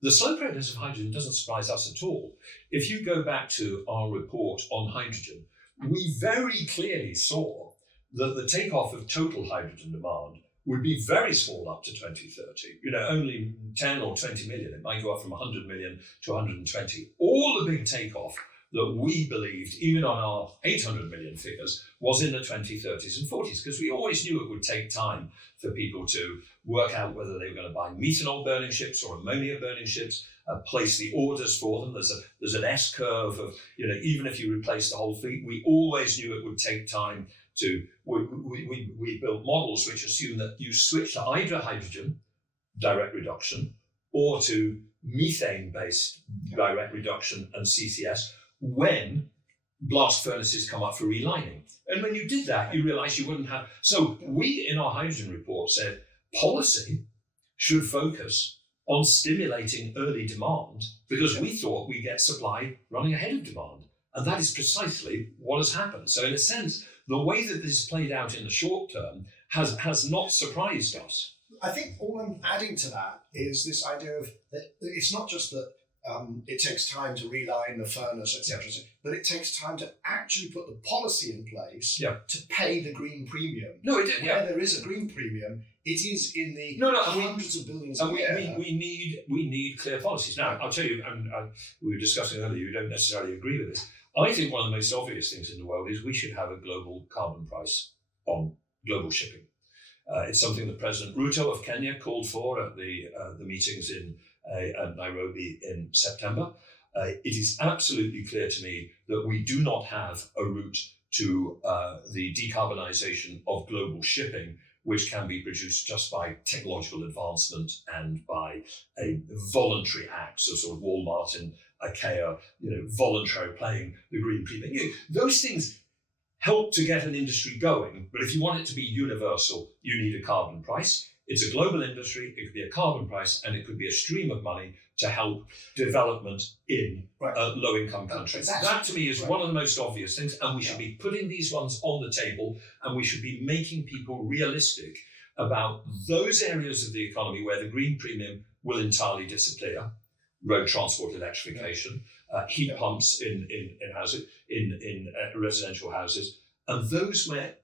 the slow progress of hydrogen doesn't surprise us at all. If you go back to our report on hydrogen, we very clearly saw that the takeoff of total hydrogen demand would be very small up to 2030. Only 10 or 20 million. It might go up from 100 million to 120. All the big takeoff that we believed, even on our 800 million figures, was in the 2030s and 40s, because we always knew it would take time for people to work out whether they were going to buy methanol burning ships or ammonia burning ships, place the orders for them. There's an S curve of, even if you replace the whole fleet, we always knew it would take time to, we built models which assume that you switch to either hydrogen, direct reduction, or to methane-based direct reduction and CCS when blast furnaces come up for relining. And when you did that, you realize you wouldn't have. So we, in our hydrogen report, said policy should focus on stimulating early demand, because we thought we'd get supply running ahead of demand. And that is precisely what has happened. So in a sense, the way that this played out in the short term has not surprised us. I think all I'm adding to that is this idea of that it's not just that it takes time to reline the furnace, etc., but it takes time to actually put the policy in place to pay the green premium. No, it did. Where there is a green premium, it is in the hundreds of billions. And we need clear policies. Now, I'll tell you, and we were discussing earlier, you don't necessarily agree with this. I think one of the most obvious things in the world is we should have a global carbon price on global shipping. It's something that President Ruto of Kenya called for at the meetings at Nairobi in September. It is absolutely clear to me that we do not have a route to the decarbonisation of global shipping, which can be produced just by technological advancement and by a voluntary act, so sort of Walmart and IKEA, voluntary playing the green premium. Those things help to get an industry going, but if you want it to be universal, you need a carbon price. It's a global industry, it could be a carbon price, and it could be a stream of money to help development in low-income countries. That to me is one of the most obvious things, and we should be putting these ones on the table, and we should be making people realistic about those areas of the economy where the green premium will entirely disappear. Road transport electrification, heat pumps in houses, in residential houses, and those where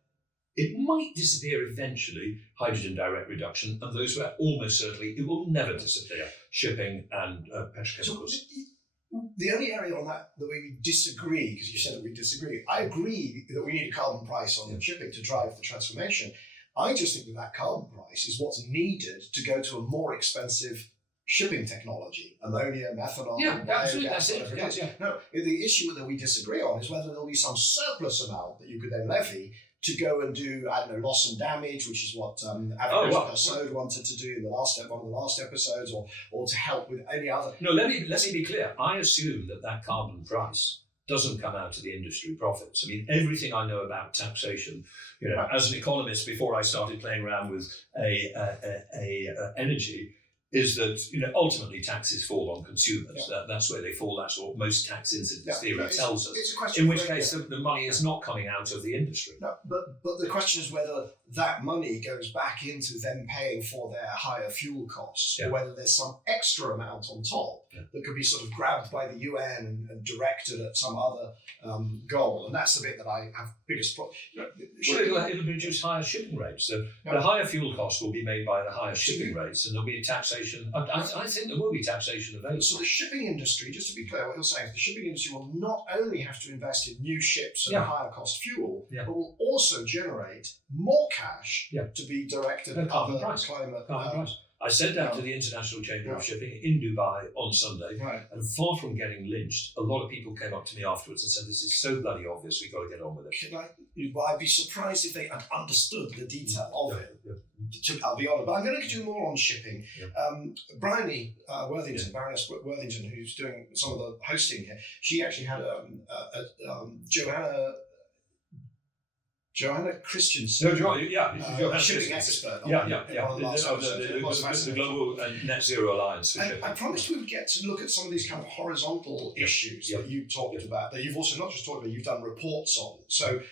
it might disappear eventually, hydrogen direct reduction, and those where almost certainly it will never disappear, shipping and petrochemicals. So the only area on that the way we disagree, because you said that we disagree, I agree that we need a carbon price on shipping to drive the transformation. I just think that carbon price is what's needed to go to a more expensive shipping technology, ammonia, methanol, biogas, whatever it is. No, the issue that we disagree on is whether there'll be some surplus amount that you could then levy to go and do, I don't know, loss and damage, which is what Adair wanted to do in one of the last episodes, or to help with any other. No, let me be clear. I assume that carbon price doesn't come out of the industry profits. I mean, everything I know about taxation, as an economist, before I started playing around with energy, is that ultimately taxes fall on consumers. Yeah. That's where they fall. That's what most tax incidence theory tells us. It's a question in which case, the money is not coming out of the industry. No, but the question is whether that money goes back into them paying for their higher fuel costs, or whether there's some extra amount on top that could be sort of grabbed by the UN and directed at some other goal. And that's the bit that I have biggest problem. It'll produce higher shipping rates. So the higher fuel costs will be made by the higher shipping rates, and there'll be taxation. I think there will be taxation available. So the shipping industry, just to be clear, what you're saying is the shipping industry will not only have to invest in new ships and higher cost fuel, but will also generate more cash to be directed at other climate. Price. I said that to the International Chamber of Shipping in Dubai on Sunday, and far from getting lynched, a lot of people came up to me afterwards and said, "This is so bloody obvious, we've got to get on with it." I'd be surprised if they had understood the detail of it. I'll be honest, but I'm going to do more on shipping. Bryony Worthington, Baroness Worthington, who's doing some of the hosting here, she actually had Joanna Christensen, shipping expert. The Global Net Zero Alliance. I promised we would get to look at some of these kind of horizontal issues that you talked about, that you've also not just talked about, you've done reports on. So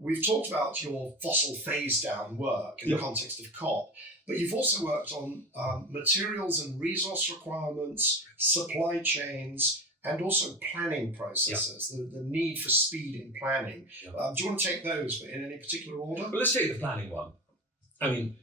we've talked about your fossil phase down work in the context of COP, but you've also worked on materials and resource requirements, supply chains, and also planning processes, the need for speed in planning. Do you want to take those in any particular order? Well, let's take the planning one. I mean,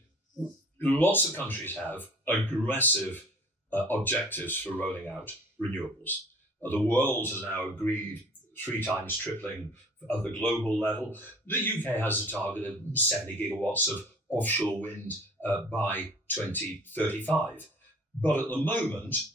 lots of countries have aggressive objectives for rolling out renewables. The world has now agreed 3 times tripling at the global level. The UK has a target of 70 gigawatts of offshore wind by 2035. But at the moment,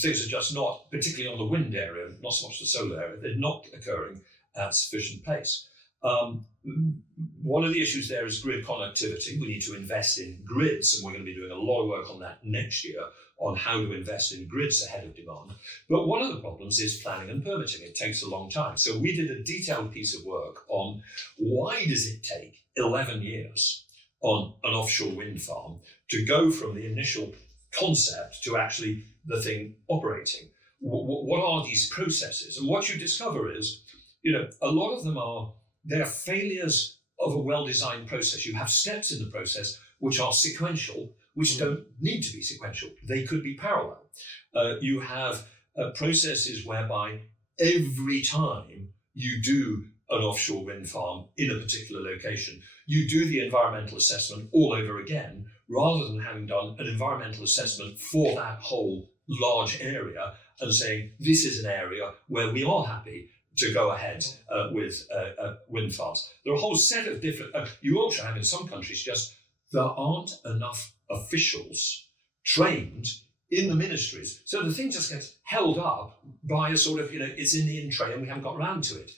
things are just not, particularly on the wind area, not so much the solar area, they're not occurring at sufficient pace. One of the issues there is grid connectivity. We need to invest in grids, and we're going to be doing a lot of work on that next year on how to invest in grids ahead of demand. But one of the problems is planning and permitting. It takes a long time. So we did a detailed piece of work on why does it take 11 years on an offshore wind farm to go from the initial concept to actually the thing operating. What are these processes? And what you discover is, a lot of them they're failures of a well-designed process. You have steps in the process which are sequential, which don't need to be sequential. They could be parallel. You have processes whereby every time you do an offshore wind farm in a particular location, you do the environmental assessment all over again, rather than having done an environmental assessment for that whole large area and saying, this is an area where we are happy to go ahead with wind farms. There are a whole set of different, you also have in some countries there aren't enough officials trained in the ministries. So the thing just gets held up by a sort of, it's in the in tray and we haven't got round to it.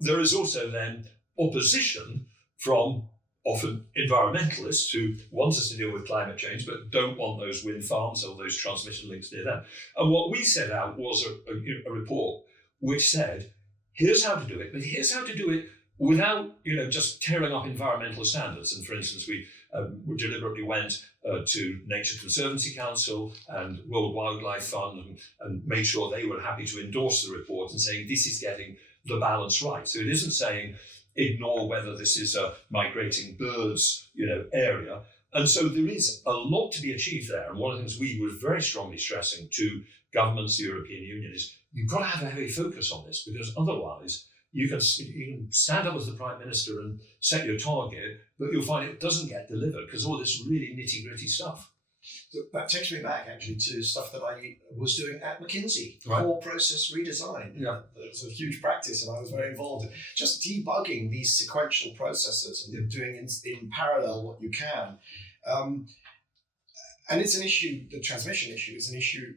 There is also then opposition from often environmentalists who want us to deal with climate change but don't want those wind farms or those transmission links near them. And what we set out was a report which said, here's how to do it, but here's how to do it without just tearing up environmental standards. And for instance, we deliberately went to Nature Conservancy Council and World Wildlife Fund and made sure they were happy to endorse the report and saying this is getting the balance right. So it isn't saying ignore whether this is a migrating birds area. And so there is a lot to be achieved there. And one of the things we were very strongly stressing to governments, the European Union, is you've got to have a heavy focus on this, because otherwise you can stand up as the Prime Minister and set your target, but you'll find it doesn't get delivered because all this really nitty-gritty stuff. So that takes me back actually to stuff that I was doing at McKinsey, core process redesign. Yeah. It was a huge practice and I was very involved in just debugging these sequential processes and doing in parallel what you can. And it's an issue, the transmission issue is an issue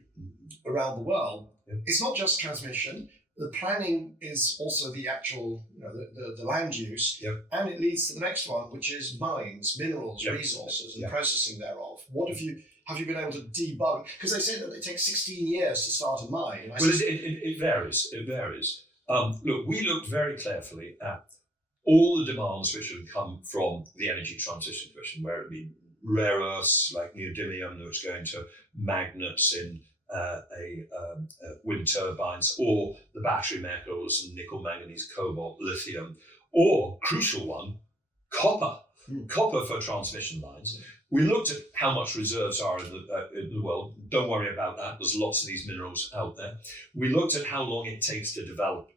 around the world. It's not just transmission. the planning is also the actual, the land use, and it leads to the next one, which is mines, minerals, resources, and processing thereof. What have you been able to debug? Because they say that it takes 16 years to start a mine. Well, it varies. It varies. Look, we looked very carefully at all the demands which would come from the energy transition question, where it be rare earths like neodymium that was going to magnets in wind turbines, or the battery metals and nickel, manganese, cobalt, lithium, or crucial one, copper. Copper for transmission lines. We looked at how much reserves are in the world. Don't worry about that. There's lots of these minerals out there. We looked at how long it takes to develop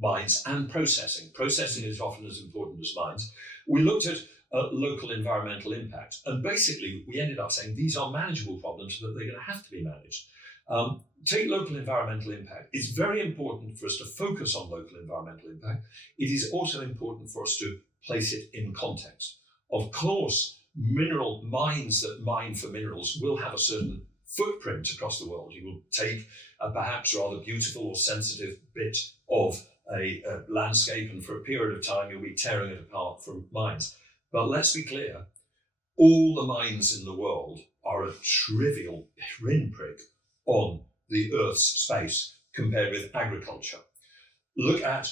mines and processing. Processing is often as important as mines. We looked at local environmental impact. And basically, we ended up saying these are manageable problems, that they're going to have to be managed. Take local environmental impact. It's very important for us to focus on local environmental impact. It is also important for us to place it in context. Of course, mineral mines that mine for minerals will have a certain footprint across the world. You will take a perhaps rather beautiful or sensitive bit of a landscape, and for a period of time, you'll be tearing it apart from mines. But let's be clear, all the mines in the world are a trivial pinprick on the Earth's space compared with agriculture. Look at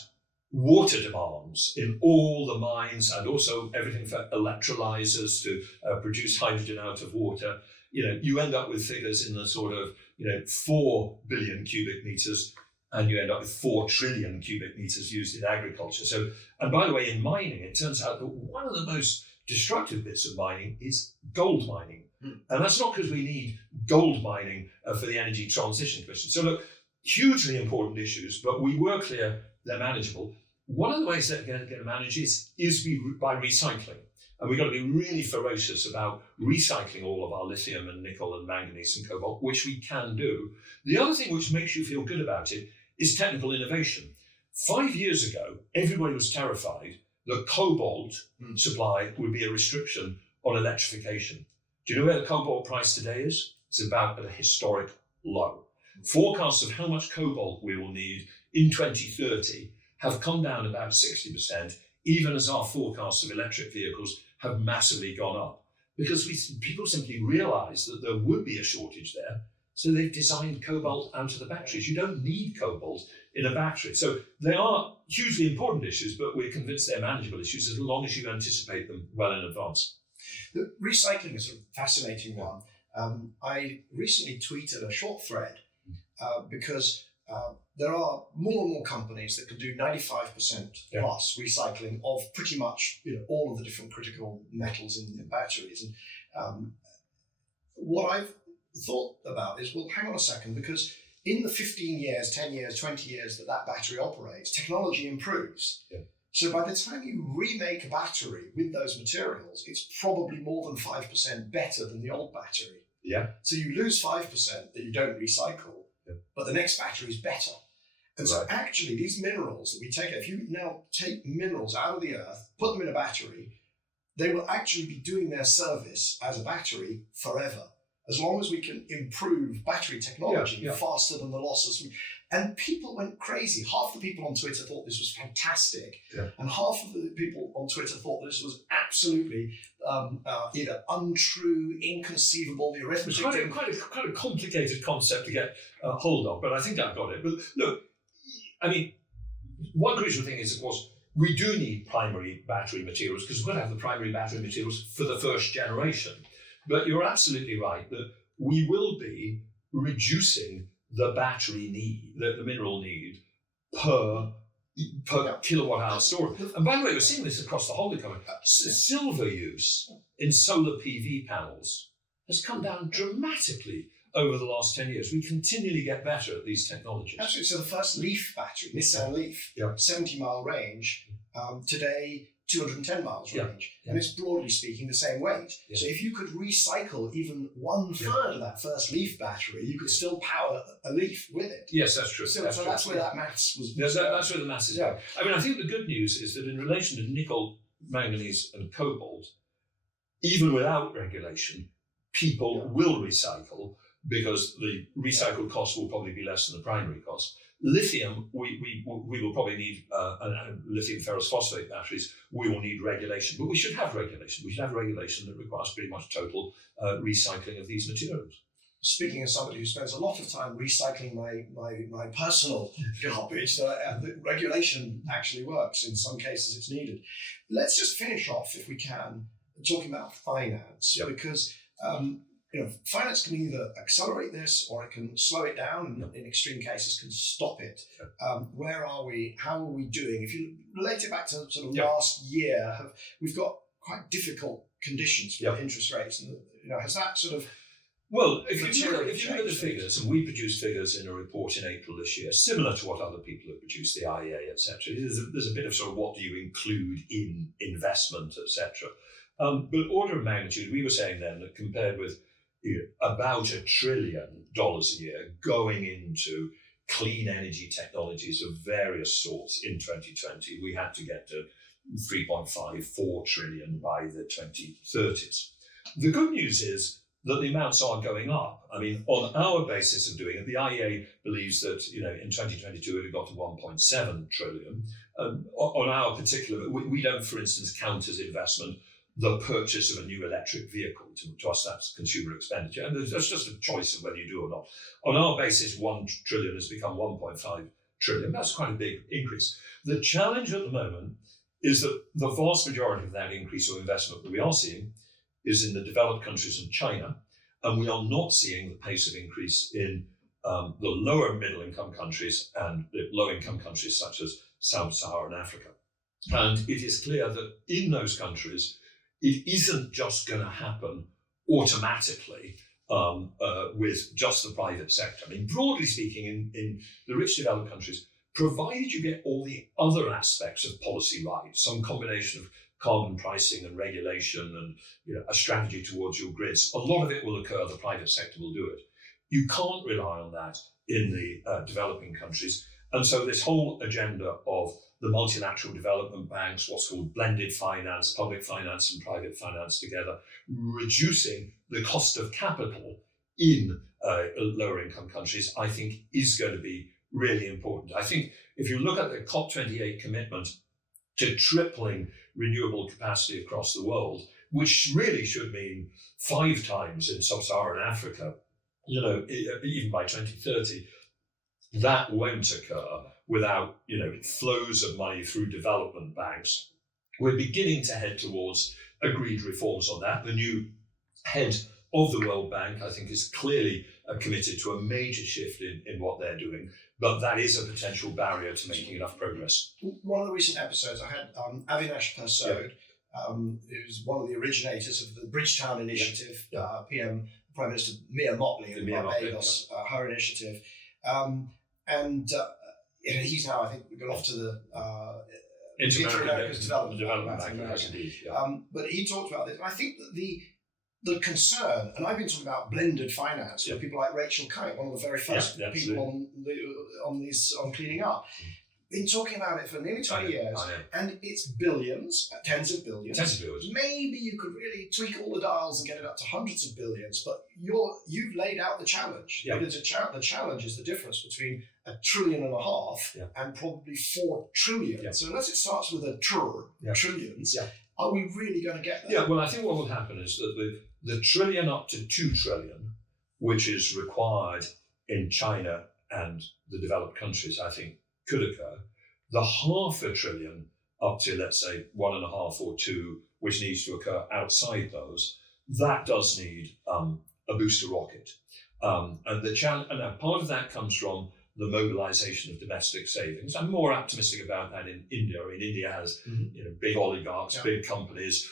water demands in all the mines, and also everything for electrolyzers to produce hydrogen out of water. You end up with figures in the sort of 4 billion cubic meters, and you end up with 4 trillion cubic meters used in agriculture. So, and by the way, in mining, it turns out that one of the most destructive bits of mining is gold mining. And that's not because we need gold mining for the energy transition question. So look, hugely important issues, but we were clear they're manageable. One of the ways that we're going to manage is by recycling. And we've got to be really ferocious about recycling all of our lithium and nickel and manganese and cobalt, which we can do. The other thing which makes you feel good about it is technical innovation. 5 years ago, everybody was terrified that cobalt supply would be a restriction on electrification. Do you know where the cobalt price today is? It's about at a historic low. Forecasts of how much cobalt we will need in 2030 have come down about 60%, even as our forecasts of electric vehicles have massively gone up. Because people simply realised that there would be a shortage there, so they've designed cobalt out of the batteries. You don't need cobalt in a battery. So they are hugely important issues, but we're convinced they're manageable issues as long as you anticipate them well in advance. The recycling is a fascinating one. I recently tweeted a short thread because there are more and more companies that can do 95% plus recycling of pretty much all of the different critical metals in the batteries. And what I've thought about is, well, hang on a second, because in the 15 years, 10 years, 20 years that battery operates, technology improves. Yeah. So by the time you remake a battery with those materials, it's probably more than 5% better than the old battery. Yeah. So you lose 5% that you don't recycle, but the next battery is better. And so actually these minerals that we take, if you now take minerals out of the earth, put them in a battery, they will actually be doing their service as a battery forever, as long as we can improve battery technology faster than the losses. And people went crazy. Half the people on Twitter thought this was fantastic, and half of the people on Twitter thought this was absolutely either untrue, inconceivable. The arithmetic. It's quite a complicated concept to get hold of, but I think I've got it. But look, I mean, one crucial thing is, of course, we do need primary battery materials because we've got to have the primary battery materials for the first generation. But you're absolutely right that we will be reducing the battery need, the mineral need per kilowatt hour storage. And by the way, we're seeing this across the whole economy. Silver use in solar PV panels has come down dramatically over the last 10 years. We continually get better at these technologies. Absolutely. So the first Leaf battery, Nissan Leaf, 70-mile range, today 210 miles range. And it's broadly speaking the same weight. So if you could recycle even 1/3 of that first Leaf battery, you could still power a Leaf with it. Yes, that's true. So that's where that maths was. That's where the maths is. Yeah. I mean, I think the good news is that in relation to nickel, manganese and cobalt, even without regulation, people will recycle because the recycled cost will probably be less than the primary cost. Lithium, we will probably need lithium ferrous phosphate batteries. We will need regulation, but we should have regulation. We should have regulation that requires pretty much total recycling of these materials. Speaking as somebody who spends a lot of time recycling my personal garbage, regulation actually works. In some cases, it's needed. Let's just finish off, if we can, talking about finance, because finance can either accelerate this or it can slow it down, and in extreme cases can stop it. Where are we? How are we doing? If you relate it back to sort of last year, we've got quite difficult conditions for interest rates, and has that sort of Well, if you look at the figures, and we produced figures in a report in April this year, similar to what other people have produced, the IEA, etc. There's a bit of sort of what do you include in investment, etc. But order of magnitude, we were saying then that compared with about $1 trillion a year going into clean energy technologies of various sorts in 2020, we had to get to 3.54 trillion by the 2030s. The good news is that the amounts are going up. I mean, on our basis of doing it, the IEA believes that in 2022 it got to 1.7 trillion. On our particular, we don't, for instance, count as investment the purchase of a new electric vehicle. To us, that's consumer expenditure, and that's just a choice of whether you do or not. On our basis, 1 trillion has become 1.5 trillion. That's quite a big increase. The challenge at the moment is that the vast majority of that increase of investment that we are seeing is in the developed countries and China, and we are not seeing the pace of increase in the lower middle income countries and the low income countries such as Sub-Saharan Africa. And it is clear that in those countries, it isn't just going to happen automatically with just the private sector. I mean, broadly speaking, in the rich developed countries, provided you get all the other aspects of policy right, some combination of carbon pricing and regulation and a strategy towards your grids, a lot of it will occur. The private sector will do it. You can't rely on that in the developing countries. And so this whole agenda of the multilateral development banks, what's called blended finance, public finance and private finance together, reducing the cost of capital in lower income countries, I think is going to be really important. I think if you look at the COP28 commitment to tripling renewable capacity across the world, which really should mean 5 times in sub-Saharan Africa, even by 2030, that won't occur without, flows of money through development banks. We're beginning to head towards agreed reforms on that. The new head of the World Bank, I think, is clearly committed to a major shift in what they're doing, but that is a potential barrier to making enough progress. One of the recent episodes, I had Avinash Persaud, who's one of the originators of the Bridgetown Initiative, PM Prime Minister Mia Motley in Barbados, her initiative. And he's now, I think, gone off to the Inter-American Development Bank. But he talked about this. And I think that the concern, and I've been talking about blended finance with people like Rachel Kite, one of the very first people on cleaning up. Been talking about it for nearly 20 years, and it's billions, tens of billions. Maybe you could really tweak all the dials and get it up to hundreds of billions, but you've laid out the challenge. Yeah. The challenge is the difference between $1.5 trillion and probably 4 trillion. Yeah. So unless it starts with a trillions, are we really going to get there? Yeah, well, I think what will happen is that the trillion up to 2 trillion, which is required in China and the developed countries, I think, could occur. The $500 billion up to, let's say, 1.5 or 2, which needs to occur outside those, that does need a booster rocket. And part of that comes from the mobilization of domestic savings. I'm more optimistic about that in India. I mean, India has big oligarchs, big companies,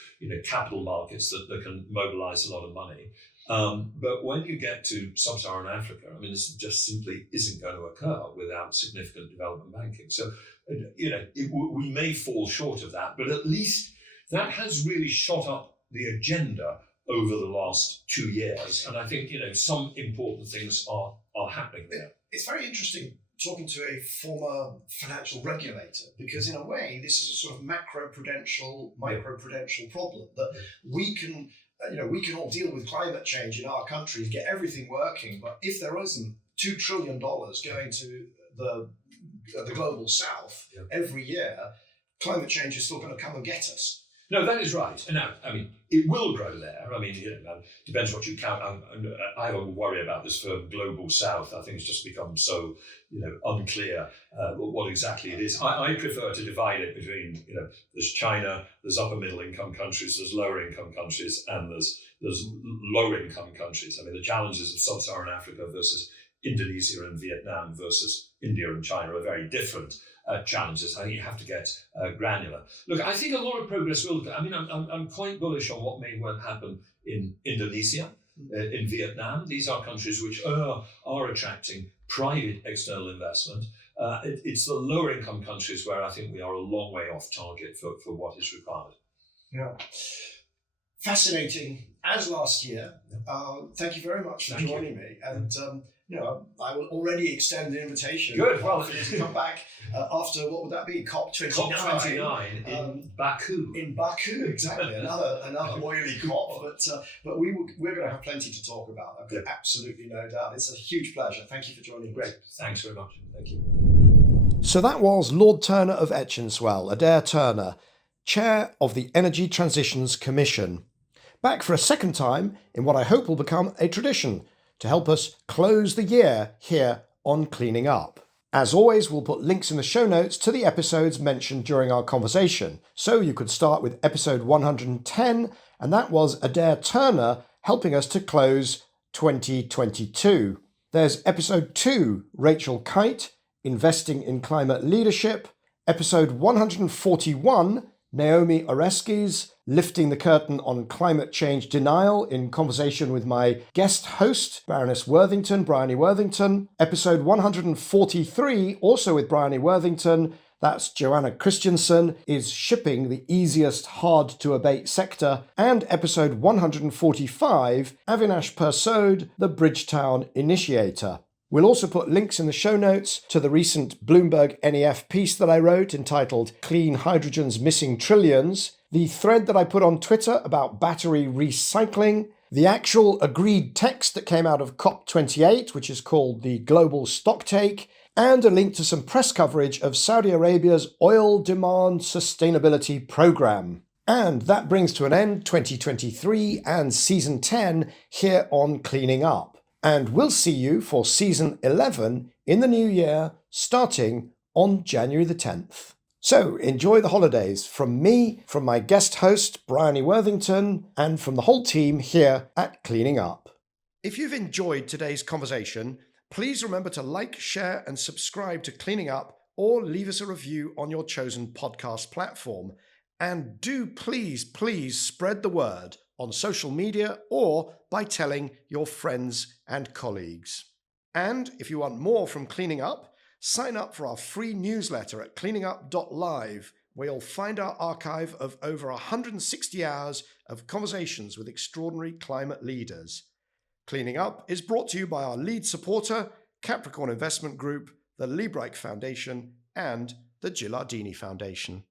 capital markets that can mobilize a lot of money. But when you get to sub-Saharan Africa, I mean, this just simply isn't going to occur without significant development banking. So, we may fall short of that, but at least that has really shot up the agenda over the last 2 years. And I think, some important things are happening there. It's very interesting talking to a former financial regulator, because in a way, this is a sort of macro-prudential, micro-prudential problem that we can all deal with climate change in our countries, get everything working, but if there isn't $2 trillion going to the the global south, every year, climate change is still going to come and get us. No, that is right. Now, I mean, it will grow there. I mean, depends what you count. I have a worry about this for global south. I think it's just become so, unclear what exactly it is. I prefer to divide it between, there's China, there's upper middle income countries, there's lower income countries, and there's lower income countries. I mean, the challenges of sub-Saharan Africa versus Indonesia and Vietnam versus India and China are very different challenges. I think you have to get granular. Look, I think a lot of progress will. I mean, I'm quite bullish on what may well happen in Indonesia, in Vietnam. These are countries which are attracting private external investment. It's the lower income countries where I think we are a long way off target for what is required. Yeah. Fascinating as last year. Thank you very much for joining me. And I will already extend the invitation. Good. Well, for you to come back after, what would that be? COP29. COP29 in Baku. In Baku, exactly. Another oily COP. But we're going to have plenty to talk about. I've got absolutely no doubt. It's a huge pleasure. Thank you for joining me. Great. Thanks very much. Thank you. So that was Lord Turner of Ecchinswell, Adair Turner, Chair of the Energy Transitions Commission, back for a second time in what I hope will become a tradition to help us close the year here on Cleaning Up. As always, we'll put links in the show notes to the episodes mentioned during our conversation. So you could start with episode 110, and that was Adair Turner helping us to close 2022. There's episode 2, Rachel Kite, Investing in Climate Leadership. Episode 141, Naomi Oreskes, Lifting the Curtain on Climate Change Denial, in conversation with my guest host, Baroness Worthington, Bryony Worthington. Episode 143, also with Bryony Worthington, that's Joanna Christensen, is Shipping the Easiest Hard-to-Abate Sector. And episode 145, Avinash Persod, the Bridgetown Initiator. We'll also put links in the show notes to the recent Bloomberg NEF piece that I wrote entitled Clean Hydrogen's Missing Trillions, the thread that I put on Twitter about battery recycling, the actual agreed text that came out of COP28, which is called the Global Stocktake, and a link to some press coverage of Saudi Arabia's oil demand sustainability program. And that brings to an end 2023 and Season 10 here on Cleaning Up. And we'll see you for Season 11 in the new year, starting on January the 10th. So enjoy the holidays from me, from my guest host, Bryony Worthington, and from the whole team here at Cleaning Up. If you've enjoyed today's conversation, please remember to like, share, and subscribe to Cleaning Up, or leave us a review on your chosen podcast platform. And do please spread the word on social media or by telling your friends and colleagues. And if you want more from Cleaning Up, sign up for our free newsletter at cleaningup.live, where you'll find our archive of over 160 hours of conversations with extraordinary climate leaders. Cleaning Up is brought to you by our lead supporter, Capricorn Investment Group, the Liebreich Foundation, and the Gilardini Foundation.